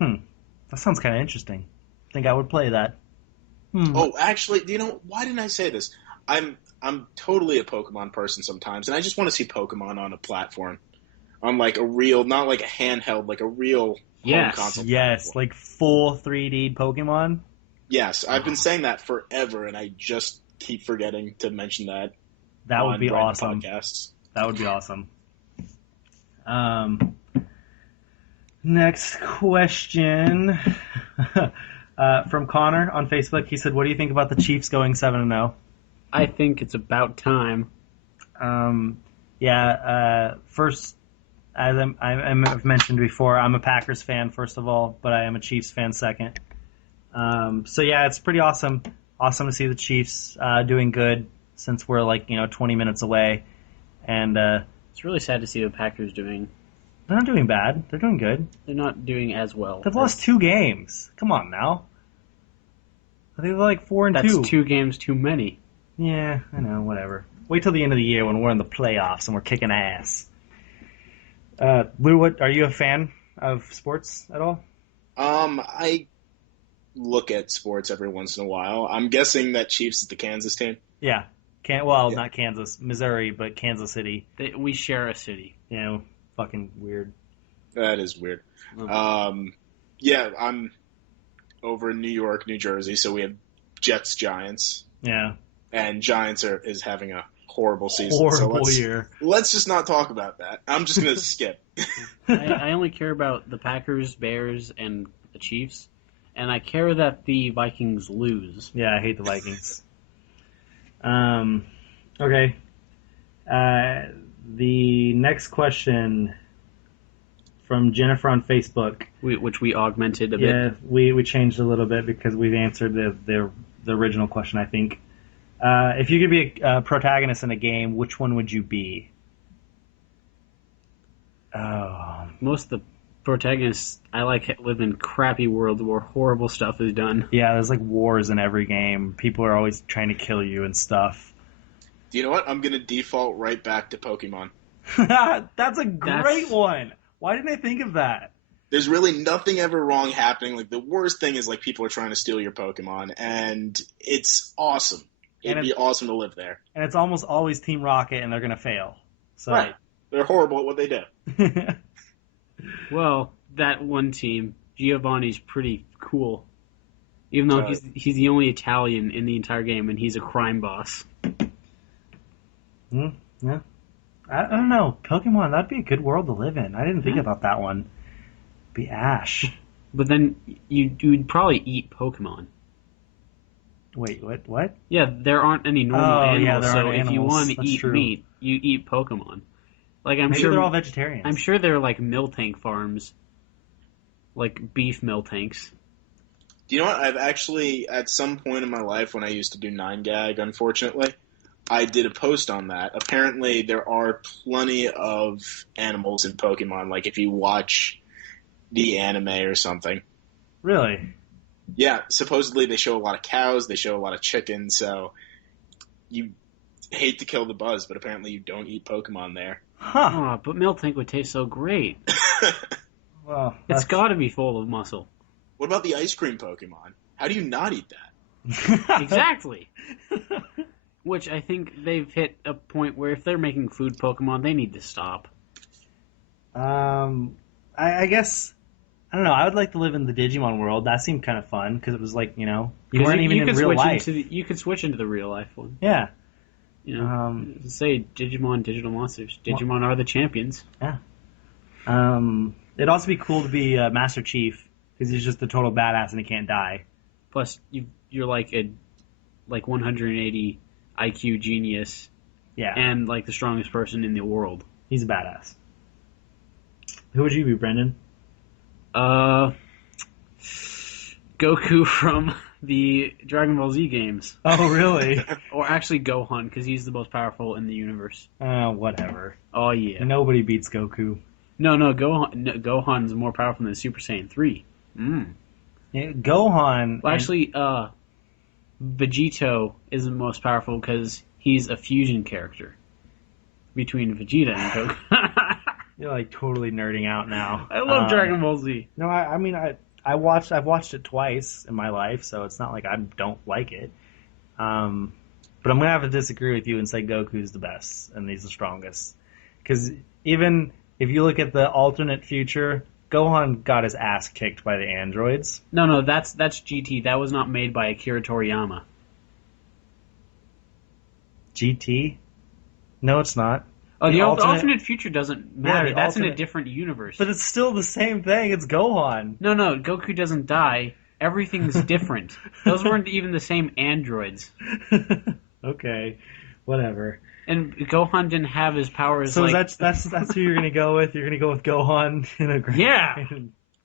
That sounds kind of interesting. I think I would play that. Oh, actually, why didn't I say this? I'm totally a Pokemon person sometimes, and I just want to see Pokemon on a platform, on like a real, not like a handheld, like a real home console. Yes, platform. like full 3D Pokemon. Yes, I've been saying that forever, and I just keep forgetting to mention that. That would be random awesome. Podcasts. That would be awesome. Next question from Connor on Facebook. He said, "What do you think about the Chiefs going 7-0?" I think it's about time. First, as I've mentioned before, I'm a Packers fan first of all, but I am a Chiefs fan second. So yeah, it's pretty awesome. Awesome to see the Chiefs doing good since we're 20 minutes away, and It's really sad to see the Packers doing. they're not doing bad. They're doing good. They're not doing as well. They've lost 2 games. Come on now. I think they're like 4-2. That's 2 games too many. Yeah, I know. Whatever. Wait till the end of the year when we're in the playoffs and we're kicking ass. Lou, are you a fan of sports at all? I look at sports every once in a while. I'm guessing that Chiefs is the Kansas team. Yeah. Not Kansas, Missouri, but Kansas City. We share a city. Fucking weird. That is weird. Oh. Yeah, I'm over in New York, New Jersey. So we have Jets Giants, Yeah. and Giants is having a horrible season. Horrible so year. let's just not talk about that. I'm just gonna skip. I only care about the Packers, Bears, and the Chiefs, and I care that the Vikings lose. Yeah, I hate the Vikings. Okay. The next question from Jennifer on Facebook. Which we augmented a bit. Yeah, we changed a little bit because we've answered the original question, I think. If you could be a protagonist in a game, which one would you be? Oh. Most of the protagonists I like live in crappy worlds where horrible stuff is done. Yeah, there's like wars in every game. People are always trying to kill you and stuff. Do you know what? I'm gonna default right back to Pokemon. That's a great one. Why didn't I think of that? There's really nothing ever wrong happening. Like, the worst thing is, like, people are trying to steal your Pokemon, and it's awesome. It'd be awesome to live there. And it's almost always Team Rocket, and they're going to fail. So. Right. They're horrible at what they do. Well, that one team, Giovanni's pretty cool. Even though he's the only Italian in the entire game, and he's a crime boss. Yeah. I don't know. Pokemon, that'd be a good world to live in. I didn't think about that one. Be Ash. But then you'd probably eat Pokemon. Wait, what? Yeah, there aren't any normal animals, there so aren't if you animals. want to That's eat true. meat, you eat Pokemon. Like Maybe they're all vegetarians. I'm sure they're like Miltank farms, like beef Miltanks. Do you know what? I've actually, at some point in my life when I used to do 9gag, unfortunately, I did a post on that. Apparently, there are plenty of animals in Pokemon, like if you watch the anime or something. Really? Yeah, supposedly they show a lot of cows, they show a lot of chickens, so you hate to kill the buzz, but apparently you don't eat Pokemon there. Huh. Oh, but Miltank would taste so great. Well, It's got to be full of muscle. What about the ice cream Pokemon? How do you not eat that? Exactly. Which I think they've hit a point where if they're making food Pokemon, they need to stop. I guess, I don't know, I would like to live in the Digimon world. That seemed kind of fun, because it was like, you weren't even in real life. You could switch into the real life one. Yeah. Say Digimon, digital monsters. Digimon are the champions. Yeah. It'd also be cool to be Master Chief, because he's just a total badass and he can't die. Plus, you're like a 180 IQ genius. Yeah. And like the strongest person in the world. He's a badass. Who would you be, Brendan? Goku from the Dragon Ball Z games. Oh, really? Or actually Gohan, because he's the most powerful in the universe. Whatever. Oh, yeah. Nobody beats Goku. No, Gohan's more powerful than Super Saiyan 3. Yeah, Gohan... Well, actually, Vegito is the most powerful because he's a fusion character between Vegeta and Goku. You're like totally nerding out now. I love Dragon Ball Z. No, I've watched it twice in my life, so it's not like I don't like it. But I'm gonna have to disagree with you and say Goku's the best and he's the strongest. Because even if you look at the alternate future, Gohan got his ass kicked by the androids. No, that's GT. That was not made by Akira Toriyama. GT? No, it's not. Oh, the alternate future doesn't matter. Yeah, that's in a different universe. But it's still the same thing. It's Gohan. No, Goku doesn't die. Everything's different. Those weren't even the same androids. Okay, whatever. And Gohan didn't have his powers. So that's who you're gonna go with. You're gonna go with Gohan in a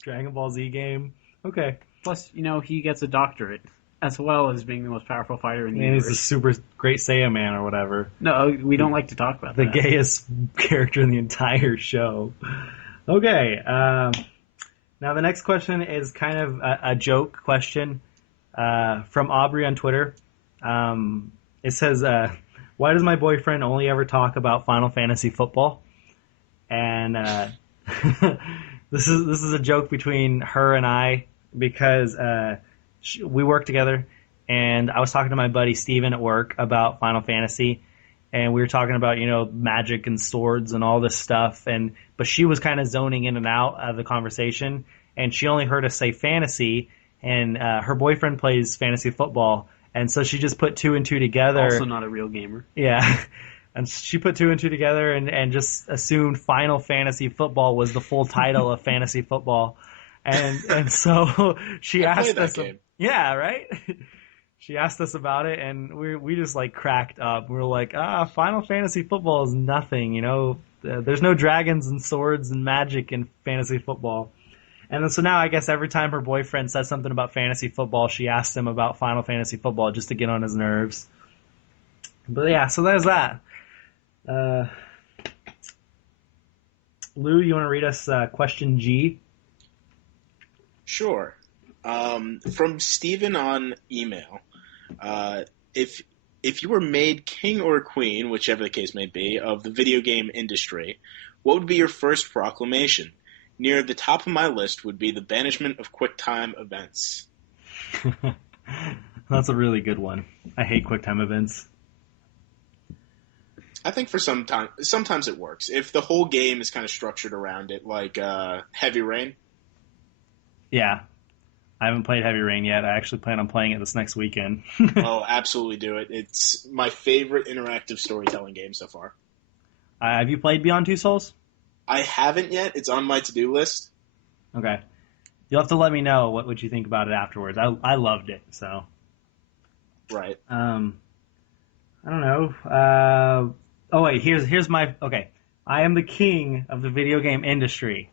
Dragon Ball Z game. Okay. Plus, he gets a doctorate as well as being the most powerful fighter in the universe. And he's a super great Saiyan man or whatever. No, we don't like to talk about the that. The gayest character in the entire show. Okay. Now the next question is kind of a joke question from Aubrey on Twitter. It says, why does my boyfriend only ever talk about Final Fantasy football? And this is a joke between her and I because we work together, and I was talking to my buddy Steven at work about Final Fantasy, and we were talking about, magic and swords and all this stuff, but she was kind of zoning in and out of the conversation, and she only heard us say fantasy, and her boyfriend plays fantasy football, and so she just put two and two together. Also not a real gamer. Yeah. And she put two and two together and just assumed Final Fantasy Football was the full title of fantasy football. And so she asked us. Yeah, right? She asked us about it, and we just like cracked up. We were like, Final Fantasy Football is nothing, you know? There's no dragons and swords and magic in fantasy football. And so now I guess every time her boyfriend says something about fantasy football, she asks him about Final Fantasy Football just to get on his nerves. But yeah, so there's that. Lou, you want to read us question G? Sure. From Steven on email, if you were made king or queen, whichever the case may be, of the video game industry, what would be your first proclamation? Near the top of my list would be the banishment of QuickTime events. That's a really good one. I hate QuickTime events. I think for sometimes it works. If the whole game is kind of structured around it, like Heavy Rain. Yeah. I haven't played Heavy Rain yet. I actually plan on playing it this next weekend. Oh, absolutely do it. It's my favorite interactive storytelling game so far. Have you played Beyond Two Souls? I haven't yet. It's on my to-do list. Okay. You'll have to let me know what you think about it afterwards. I loved it, so. Right. I don't know. Oh, wait, here's my... Okay. I am the king of the video game industry.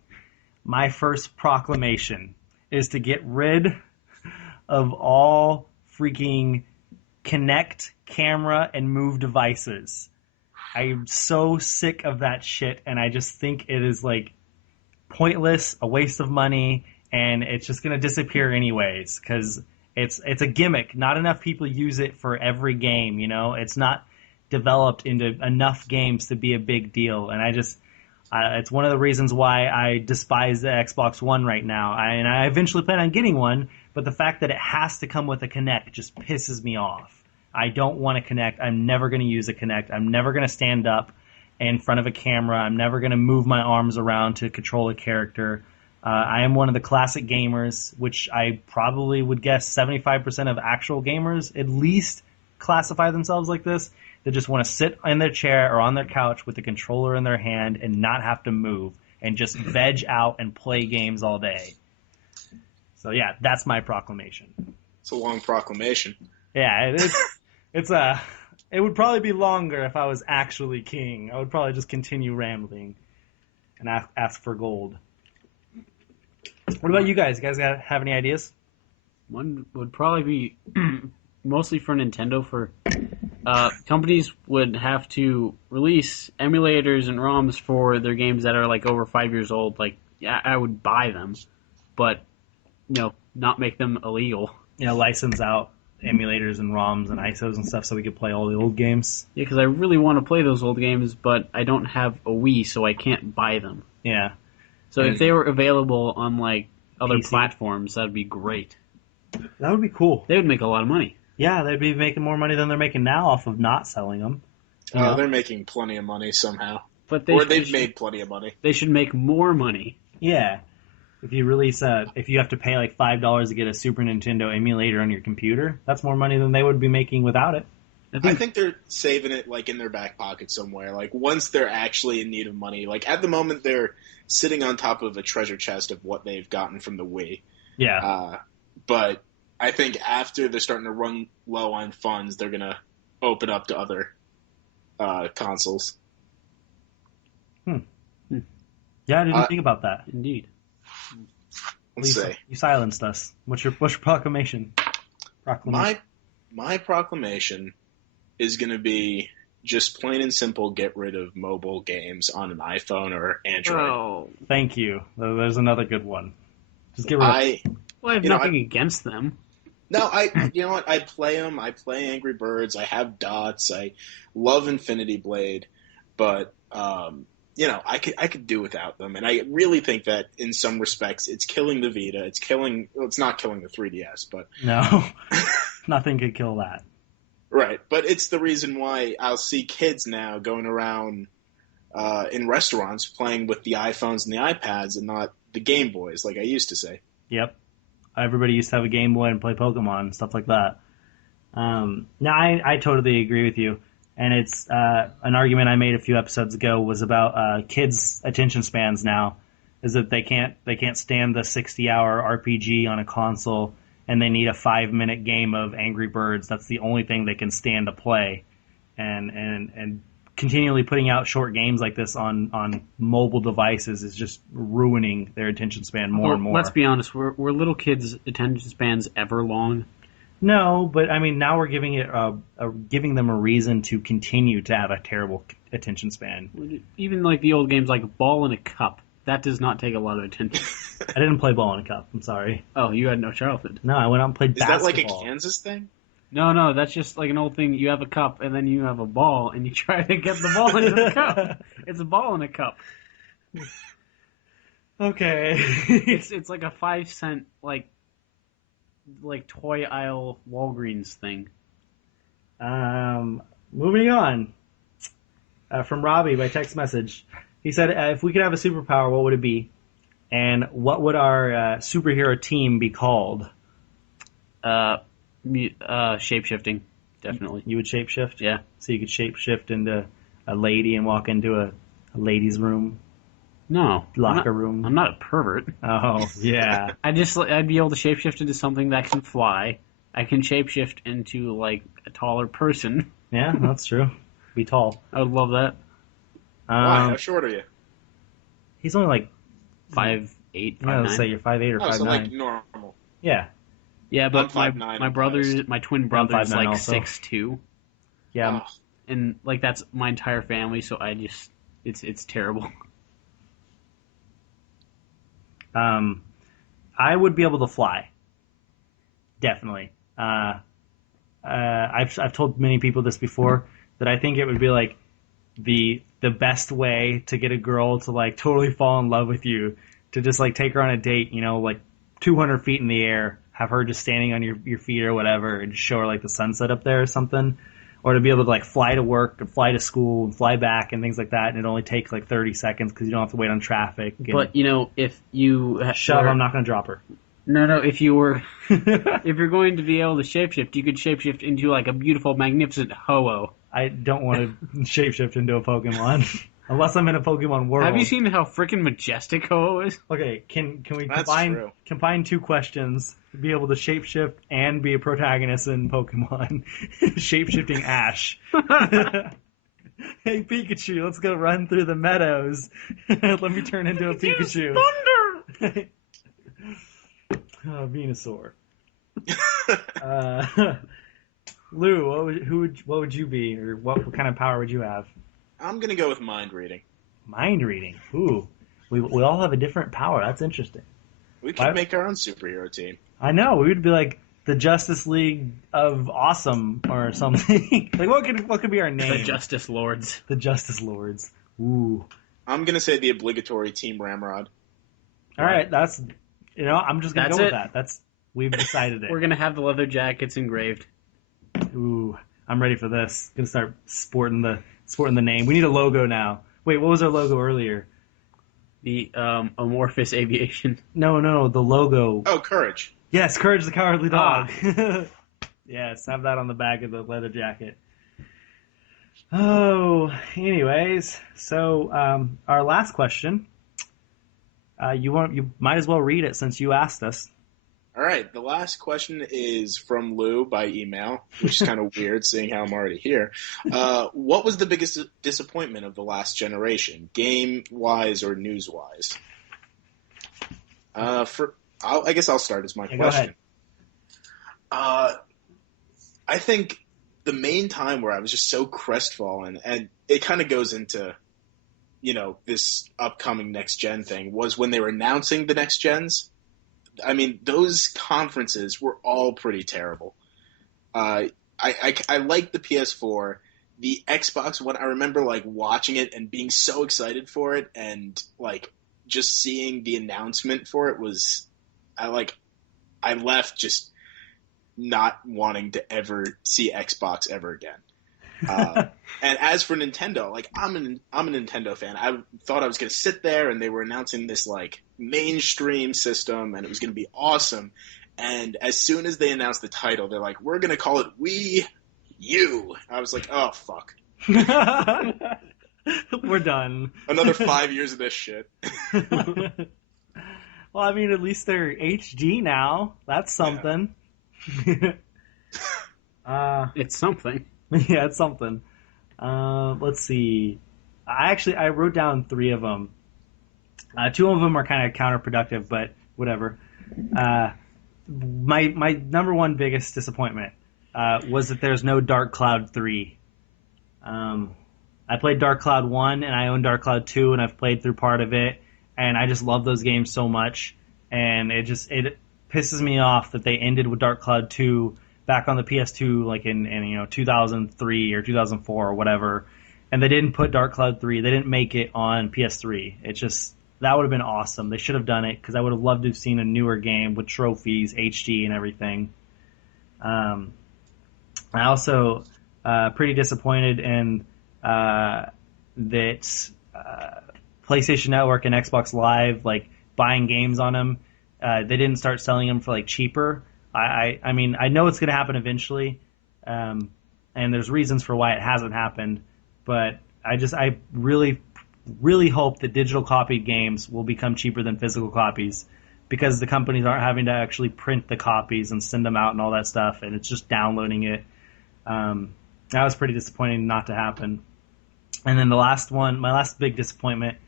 My first proclamation is to get rid of all freaking Kinect, camera, and Move devices. I'm so sick of that shit, and I just think it is, like, pointless, a waste of money, and it's just going to disappear anyways, because it's a gimmick. Not enough people use it for every game, you know? It's not developed into enough games to be a big deal, and it's one of the reasons why I despise the Xbox One right now. And I eventually plan on getting one, but the fact that it has to come with a Kinect just pisses me off. I don't want a Kinect. I'm never going to use a Kinect. I'm never going to stand up in front of a camera. I'm never going to move my arms around to control a character. I am one of the classic gamers, which I probably would guess 75% of actual gamers at least classify themselves like this. They just want to sit in their chair or on their couch with the controller in their hand and not have to move and just veg out and play games all day. So yeah, that's my proclamation. It's a long proclamation. Yeah, it would probably be longer if I was actually king. I would probably just continue rambling and ask for gold. What about you guys? You guys have any ideas? One would probably be mostly for Nintendo. For companies would have to release emulators and ROMs for their games that are like over 5 years old. Like, yeah, I would buy them, but not make them illegal. License out emulators and ROMs and ISOs and stuff so we could play all the old games. Yeah, because I really want to play those old games, but I don't have a Wii, so I can't buy them. Yeah. So if they were available on like other PC platforms, that'd be great. That would be cool. They would make a lot of money. Yeah, they'd be making more money than they're making now off of not selling them. They're making plenty of money somehow. But they've made plenty of money. They should make more money. Yeah. If you release if you have to pay like $5 to get a Super Nintendo emulator on your computer, that's more money than they would be making without it. I think they're saving it like in their back pocket somewhere. Like once they're actually in need of money, like at the moment they're sitting on top of a treasure chest of what they've gotten from the Wii. Yeah. But I think after they're starting to run low on funds, they're gonna open up to other consoles. Yeah, I didn't think about that. Indeed. Let's see. You silenced us. What's your proclamation? My proclamation is going to be just plain and simple get rid of mobile games on an iPhone or Android. Oh. Thank you. There's another good one. Just get rid of I have nothing against them. No, you know what? I play them. I play Angry Birds. I have Dots. I love Infinity Blade. But, I could do without them. And I really think that in some respects it's killing the Vita. It's not killing the 3DS, but... No. Nothing could kill that. Right, but it's the reason why I'll see kids now going around in restaurants playing with the iPhones and the iPads and not the Game Boys, like I used to say. Yep. everybody used to have a Game Boy and play Pokemon and stuff like that. No, I totally agree with you. And it's an argument I made a few episodes ago was about kids' attention spans now, is that they can't stand the 60-hour RPG on a console, and they need a 5-minute game of Angry Birds. That's the only thing they can stand to play, and continually putting out short games like this on mobile devices is just ruining their attention span more and more. Let's be honest, were little kids' attention spans ever long? No, but I mean, now we're giving giving them a reason to continue to have a terrible attention span. Even like the old games like Ball in a Cup, that does not take a lot of attention. I didn't play Ball in a Cup. I'm sorry. Oh, you had no childhood. No, I went out and played basketball. Is that like a Kansas thing? No, that's just like an old thing. You have a cup, and then you have a ball, and you try to get the ball into the cup. It's a ball in a cup. Okay. It's like a 5-cent like toy aisle Walgreens thing. Moving on. From Robbie by text message. He said, if we could have a superpower, what would it be? And what would our superhero team be called? Shape-shifting, definitely. You would shapeshift? Yeah. So you could shapeshift into a lady and walk into a lady's room? No. Locker room? I'm not a pervert. Oh, yeah. I'd be able to shapeshift into something that can fly. I can shapeshift into, like, a taller person. Yeah, that's true. Be tall. I would love that. Why? How short are you? He's only like 5'8", 5'9". Yeah, let's say you're 5'8" or 5'9". So like normal. Yeah. Yeah, but I'm 5'9", my twin brother's 5'9" like also. 6'2". Yeah. Oh. And like that's my entire family, so it's terrible. I would be able to fly. Definitely. I've told many people this before that I think it would be like the best way to get a girl to like totally fall in love with you, to just like take her on a date, you know, like 200 feet in the air, have her just standing on your feet or whatever, and just show her like the sunset up there or something. Or to be able to like fly to work and fly to school and fly back and things like that, and it only takes like 30 seconds because you don't have to wait on traffic. But you know, if you I'm not going to drop her. No, if you were if you're going to be able to shapeshift, you could shapeshift into like a beautiful, magnificent Ho-Oh. I don't want to shapeshift into a Pokemon unless I'm in a Pokemon world. Have you seen how freaking majestic Ho-Oh is? Okay, can we That's true. combine two questions? Be able to shapeshift and be a protagonist in Pokemon. Shapeshifting Ash. Hey Pikachu, let's go run through the meadows. Let me turn into a Pikachu. Thunder! Venusaur. Lou, what would you be, or what kind of power would you have? I'm gonna go with mind reading. Mind reading. Ooh, we all have a different power. That's interesting. We could make our own superhero team. I know. We would be like the Justice League of Awesome or something. Like what could be our name? The Justice Lords. The Justice Lords. Ooh. I'm gonna say the obligatory Team Ramrod. All right, that's I'm just gonna That's go with it. that. We've decided it. We're gonna have the leather jackets engraved. Ooh, I'm ready for this. Gonna start sporting the name. We need a logo now. Wait, what was our logo earlier? The amorphous aviation. No, the logo. Oh, Courage. Yes, Courage the Cowardly Dog. Yes, have that on the back of the leather jacket. Oh, anyways, so our last question. You might as well read it since you asked us. All right, the last question is from Lou by email, which is kind of weird seeing how I'm already here. What was the biggest disappointment of the last generation, game-wise or news-wise? I guess I'll start as my question. Go ahead. I think the main time where I was just so crestfallen, and it kind of goes into, this upcoming next-gen thing, was when they were announcing the next-gens. I mean, those conferences were all pretty terrible. I liked the PS4. The Xbox one, I remember watching it and being so excited for it, and just seeing the announcement for it was, I left just not wanting to ever see Xbox ever again. And as for Nintendo, I'm a Nintendo fan. I thought I was going to sit there and they were announcing this mainstream system, and it was going to be awesome. And as soon as they announced the title, they're like, "We're going to call it Wii U." I was like, "Oh fuck, We're done. another 5 years of this shit." Well, I mean, at least they're HD now. That's something. It's something. Yeah, it's something. Let's see. I wrote down 3 of them. 2 of them are kind of counterproductive, but whatever. My number one biggest disappointment was that there's no Dark Cloud 3. I played Dark Cloud 1 and I own Dark Cloud 2 and I've played through part of it, and I just love those games so much, and it pisses me off that they ended with Dark Cloud 2 back on the PS2 like in 2003 or 2004 or whatever, and they didn't put Dark Cloud 3. They didn't make it on PS3. That would have been awesome. They should have done it because I would have loved to have seen a newer game with trophies, HD, and everything. I also pretty disappointed in that PlayStation Network and Xbox Live, like buying games on them, they didn't start selling them for like cheaper. I mean, I know it's going to happen eventually, and there's reasons for why it hasn't happened, but I really hope that digital copied games will become cheaper than physical copies, because the companies aren't having to actually print the copies and send them out and all that stuff, and it's just downloading it. That was pretty disappointing not to happen. And then the last one, my last big disappointment,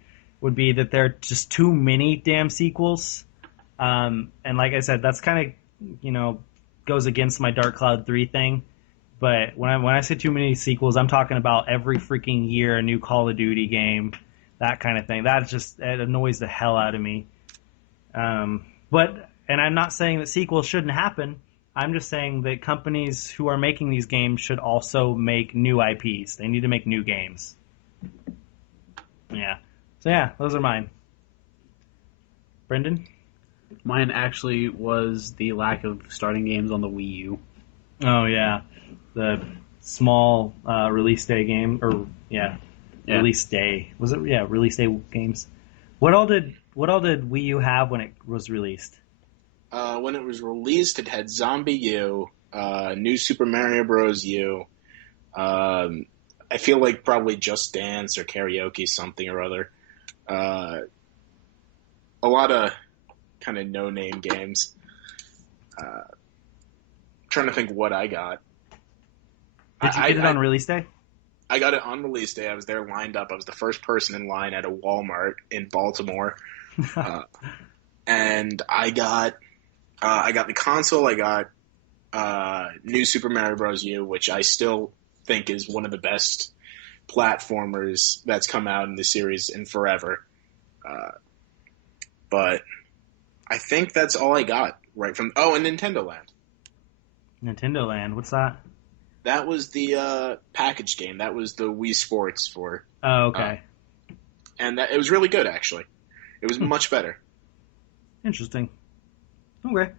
would be that there are just too many damn sequels. And like I said, that's kind of, goes against my Dark Cloud 3 thing. But when I say too many sequels, I'm talking about every freaking year a new Call of Duty game, that kind of thing. It annoys the hell out of me. And I'm not saying that sequels shouldn't happen. I'm just saying that companies who are making these games should also make new IPs. They need to make new games. Yeah. So yeah, those are mine. Brendan? Mine actually was the lack of starting games on the Wii U. Oh yeah, the small release day game, release day. Was it? Yeah, release day games. What all did Wii U have when it was released? When it was released, it had Zombie U, New Super Mario Bros. U. I feel like probably Just Dance or Karaoke something or other. A lot of kind of no-name games. Trying to think what I got. Did you get it on release day? I got it on release day. I was there lined up. I was the first person in line at a Walmart in Baltimore. And I got the console. I got New Super Mario Bros. U, which I still think is one of the best platformers that's come out in the series in forever. But I think that's all I got right from... Oh, and Nintendo Land. Nintendo Land, what's that? That was the package game. That was the Wii Sports for... Oh, okay. And it was really good, actually. It was much better. Interesting. Okay.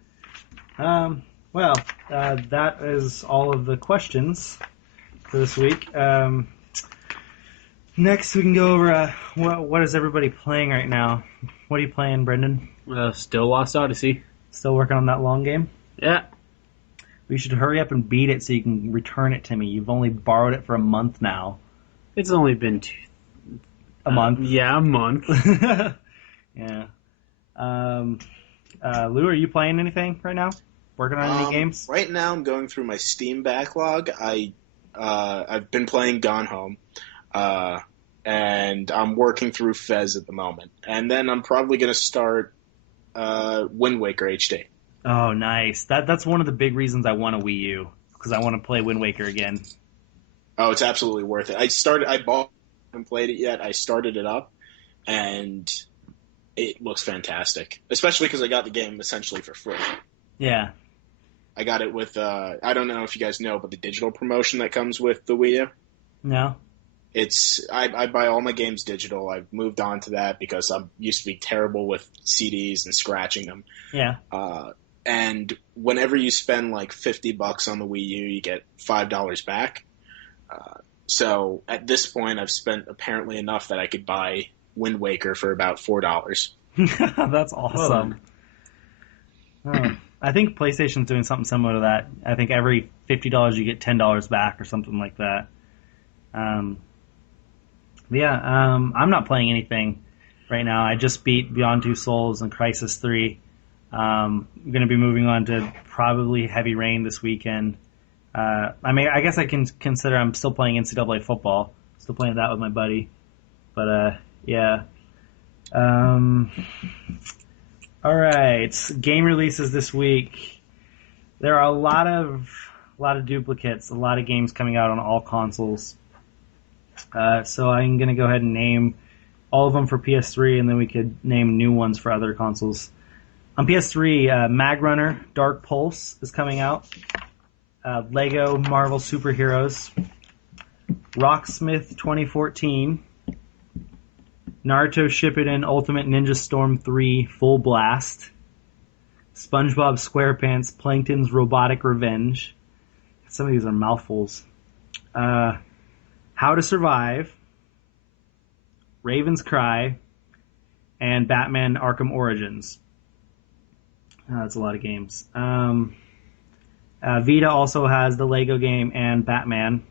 Well, that is all of the questions for this week. Next, we can go over what is everybody playing right now. What are you playing, Brendan? Still Lost Odyssey. Still working on that long game? Yeah. We should hurry up and beat it so you can return it to me. You've only borrowed it for a month now. It's only been a month? Yeah, a month. Yeah. Lou, are you playing anything right now? Working on any games? Right now, I'm going through my Steam backlog. I've been playing Gone Home, and I'm working through Fez at the moment. And then I'm probably going to start Wind Waker HD. Oh, nice. That's one of the big reasons I want a Wii U, because I want to play Wind Waker again. Oh, it's absolutely worth it. I bought and played it yet. I started it up, and it looks fantastic, especially because I got the game essentially for free. Yeah. I got it with, I don't know if you guys know, but the digital promotion that comes with the Wii U. No. I buy all my games digital. I've moved on to that because I used to be terrible with CDs and scratching them. Yeah. And whenever you spend like $50 on the Wii U, you get $5 back. So at this point, I've spent apparently enough that I could buy Wind Waker for about $4. That's awesome. Oh, I think PlayStation's doing something similar to that. I think every $50 you get $10 back or something like that. I'm not playing anything right now. I just beat Beyond Two Souls and Crisis 3. I'm going to be moving on to probably Heavy Rain this weekend. I guess I can consider I'm still playing NCAA football. Still playing that with my buddy. But, yeah. All right. Game releases this week. There are a lot of duplicates, a lot of games coming out on all consoles. So I'm going to go ahead and name all of them for PS3, and then we could name new ones for other consoles. On PS3, Mag Runner Dark Pulse is coming out. Lego Marvel Superheroes. Rocksmith 2014. Naruto Shippuden Ultimate Ninja Storm 3 Full Blast. SpongeBob SquarePants Plankton's Robotic Revenge. Some of these are mouthfuls. How to Survive. Raven's Cry. And Batman Arkham Origins. That's a lot of games. Vita also has the Lego game and Batman.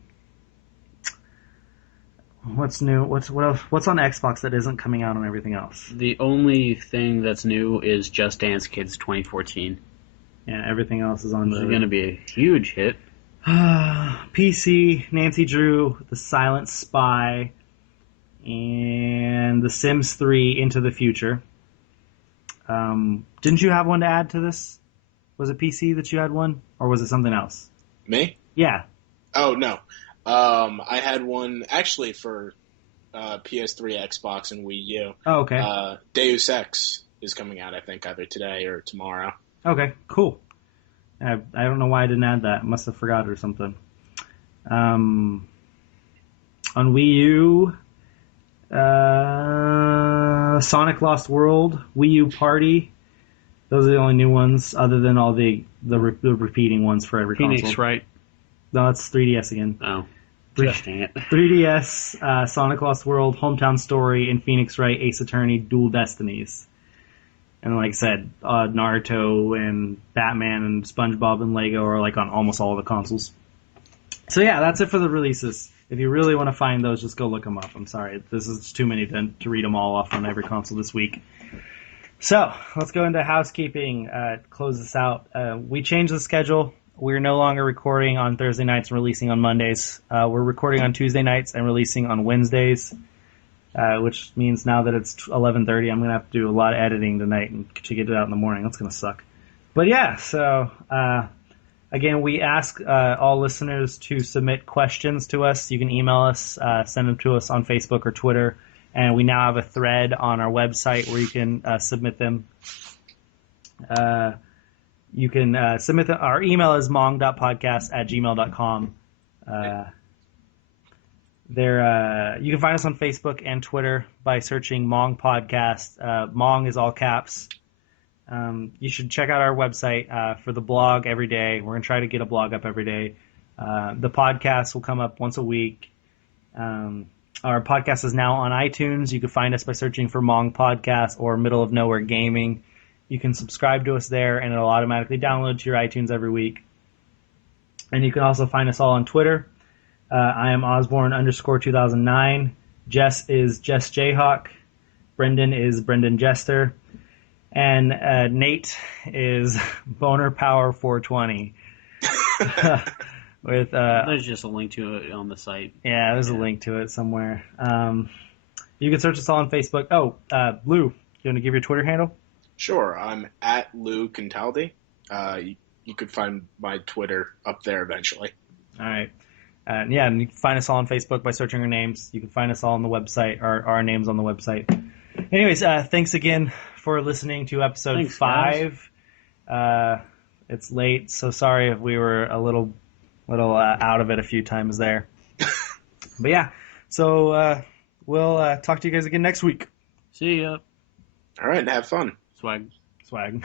What's new? What else? What's on Xbox that isn't coming out on everything else? The only thing that's new is Just Dance Kids 2014. Yeah, everything else is on This is going to be a huge hit. PC, Nancy Drew, The Silent Spy, and The Sims 3 Into the Future. Didn't you have one to add to this? Was it PC that you had one? Or was it something else? Me? Yeah. Oh, no. I had one actually for PS3, Xbox, and Wii U. Oh, okay. Deus Ex is coming out, I think, either today or tomorrow. Okay, cool. I don't know why I didn't add that. Must have forgot or something. On Wii U, Sonic Lost World, Wii U Party. Those are the only new ones, other than all the repeating ones for every Phoenix, console. right? No, it's 3DS again. Oh, just dang it. 3DS, Sonic Lost World, Hometown Story, and Phoenix Wright Ace Attorney Dual Destinies. And like I said, Naruto and Batman and SpongeBob and Lego are like on almost all of the consoles. So yeah, that's it for the releases. If you really want to find those, just go look them up. I'm sorry, this is too many to read them all off on every console this week. So let's go into housekeeping. Close this out. We changed the schedule. We're no longer recording on Thursday nights and releasing on Mondays. We're recording on Tuesday nights and releasing on Wednesdays. Which means now that it's 11:30, I'm going to have to do a lot of editing tonight to get it out in the morning. That's going to suck. But yeah, so again, we ask all listeners to submit questions to us. You can email us, send them to us on Facebook or Twitter, and we now have a thread on our website where you can submit them. You can submit them. Our email is mong.podcast@gmail.com. You can find us on Facebook and Twitter by searching Mong Podcast. Mong is all caps. You should check out our website for the blog every day. We're going to try to get a blog up every day. The podcast will come up once a week. Our podcast is now on iTunes. You can find us by searching for Mong Podcast or Middle of Nowhere Gaming. You can subscribe to us there, and it'll automatically download to your iTunes every week. And you can also find us all on Twitter. I am Osborne_2009. Jess is Jess Jayhawk. Brendan is Brendan Jester. And Nate is Boner Power 420. With There's just a link to it on the site. Yeah, there's a link to it somewhere. You can search us all on Facebook. Oh, Lou, you want to give your Twitter handle? Sure, I'm at Lou Cantaldi. You could find my Twitter up there eventually. All right. And you can find us all on Facebook by searching our names. You can find us all on the website, our names on the website. Anyways, thanks again for listening to episode 5. It's late, so sorry if we were a little out of it a few times there. But yeah, so we'll talk to you guys again next week. See ya. All right, have fun. Swag. Swag.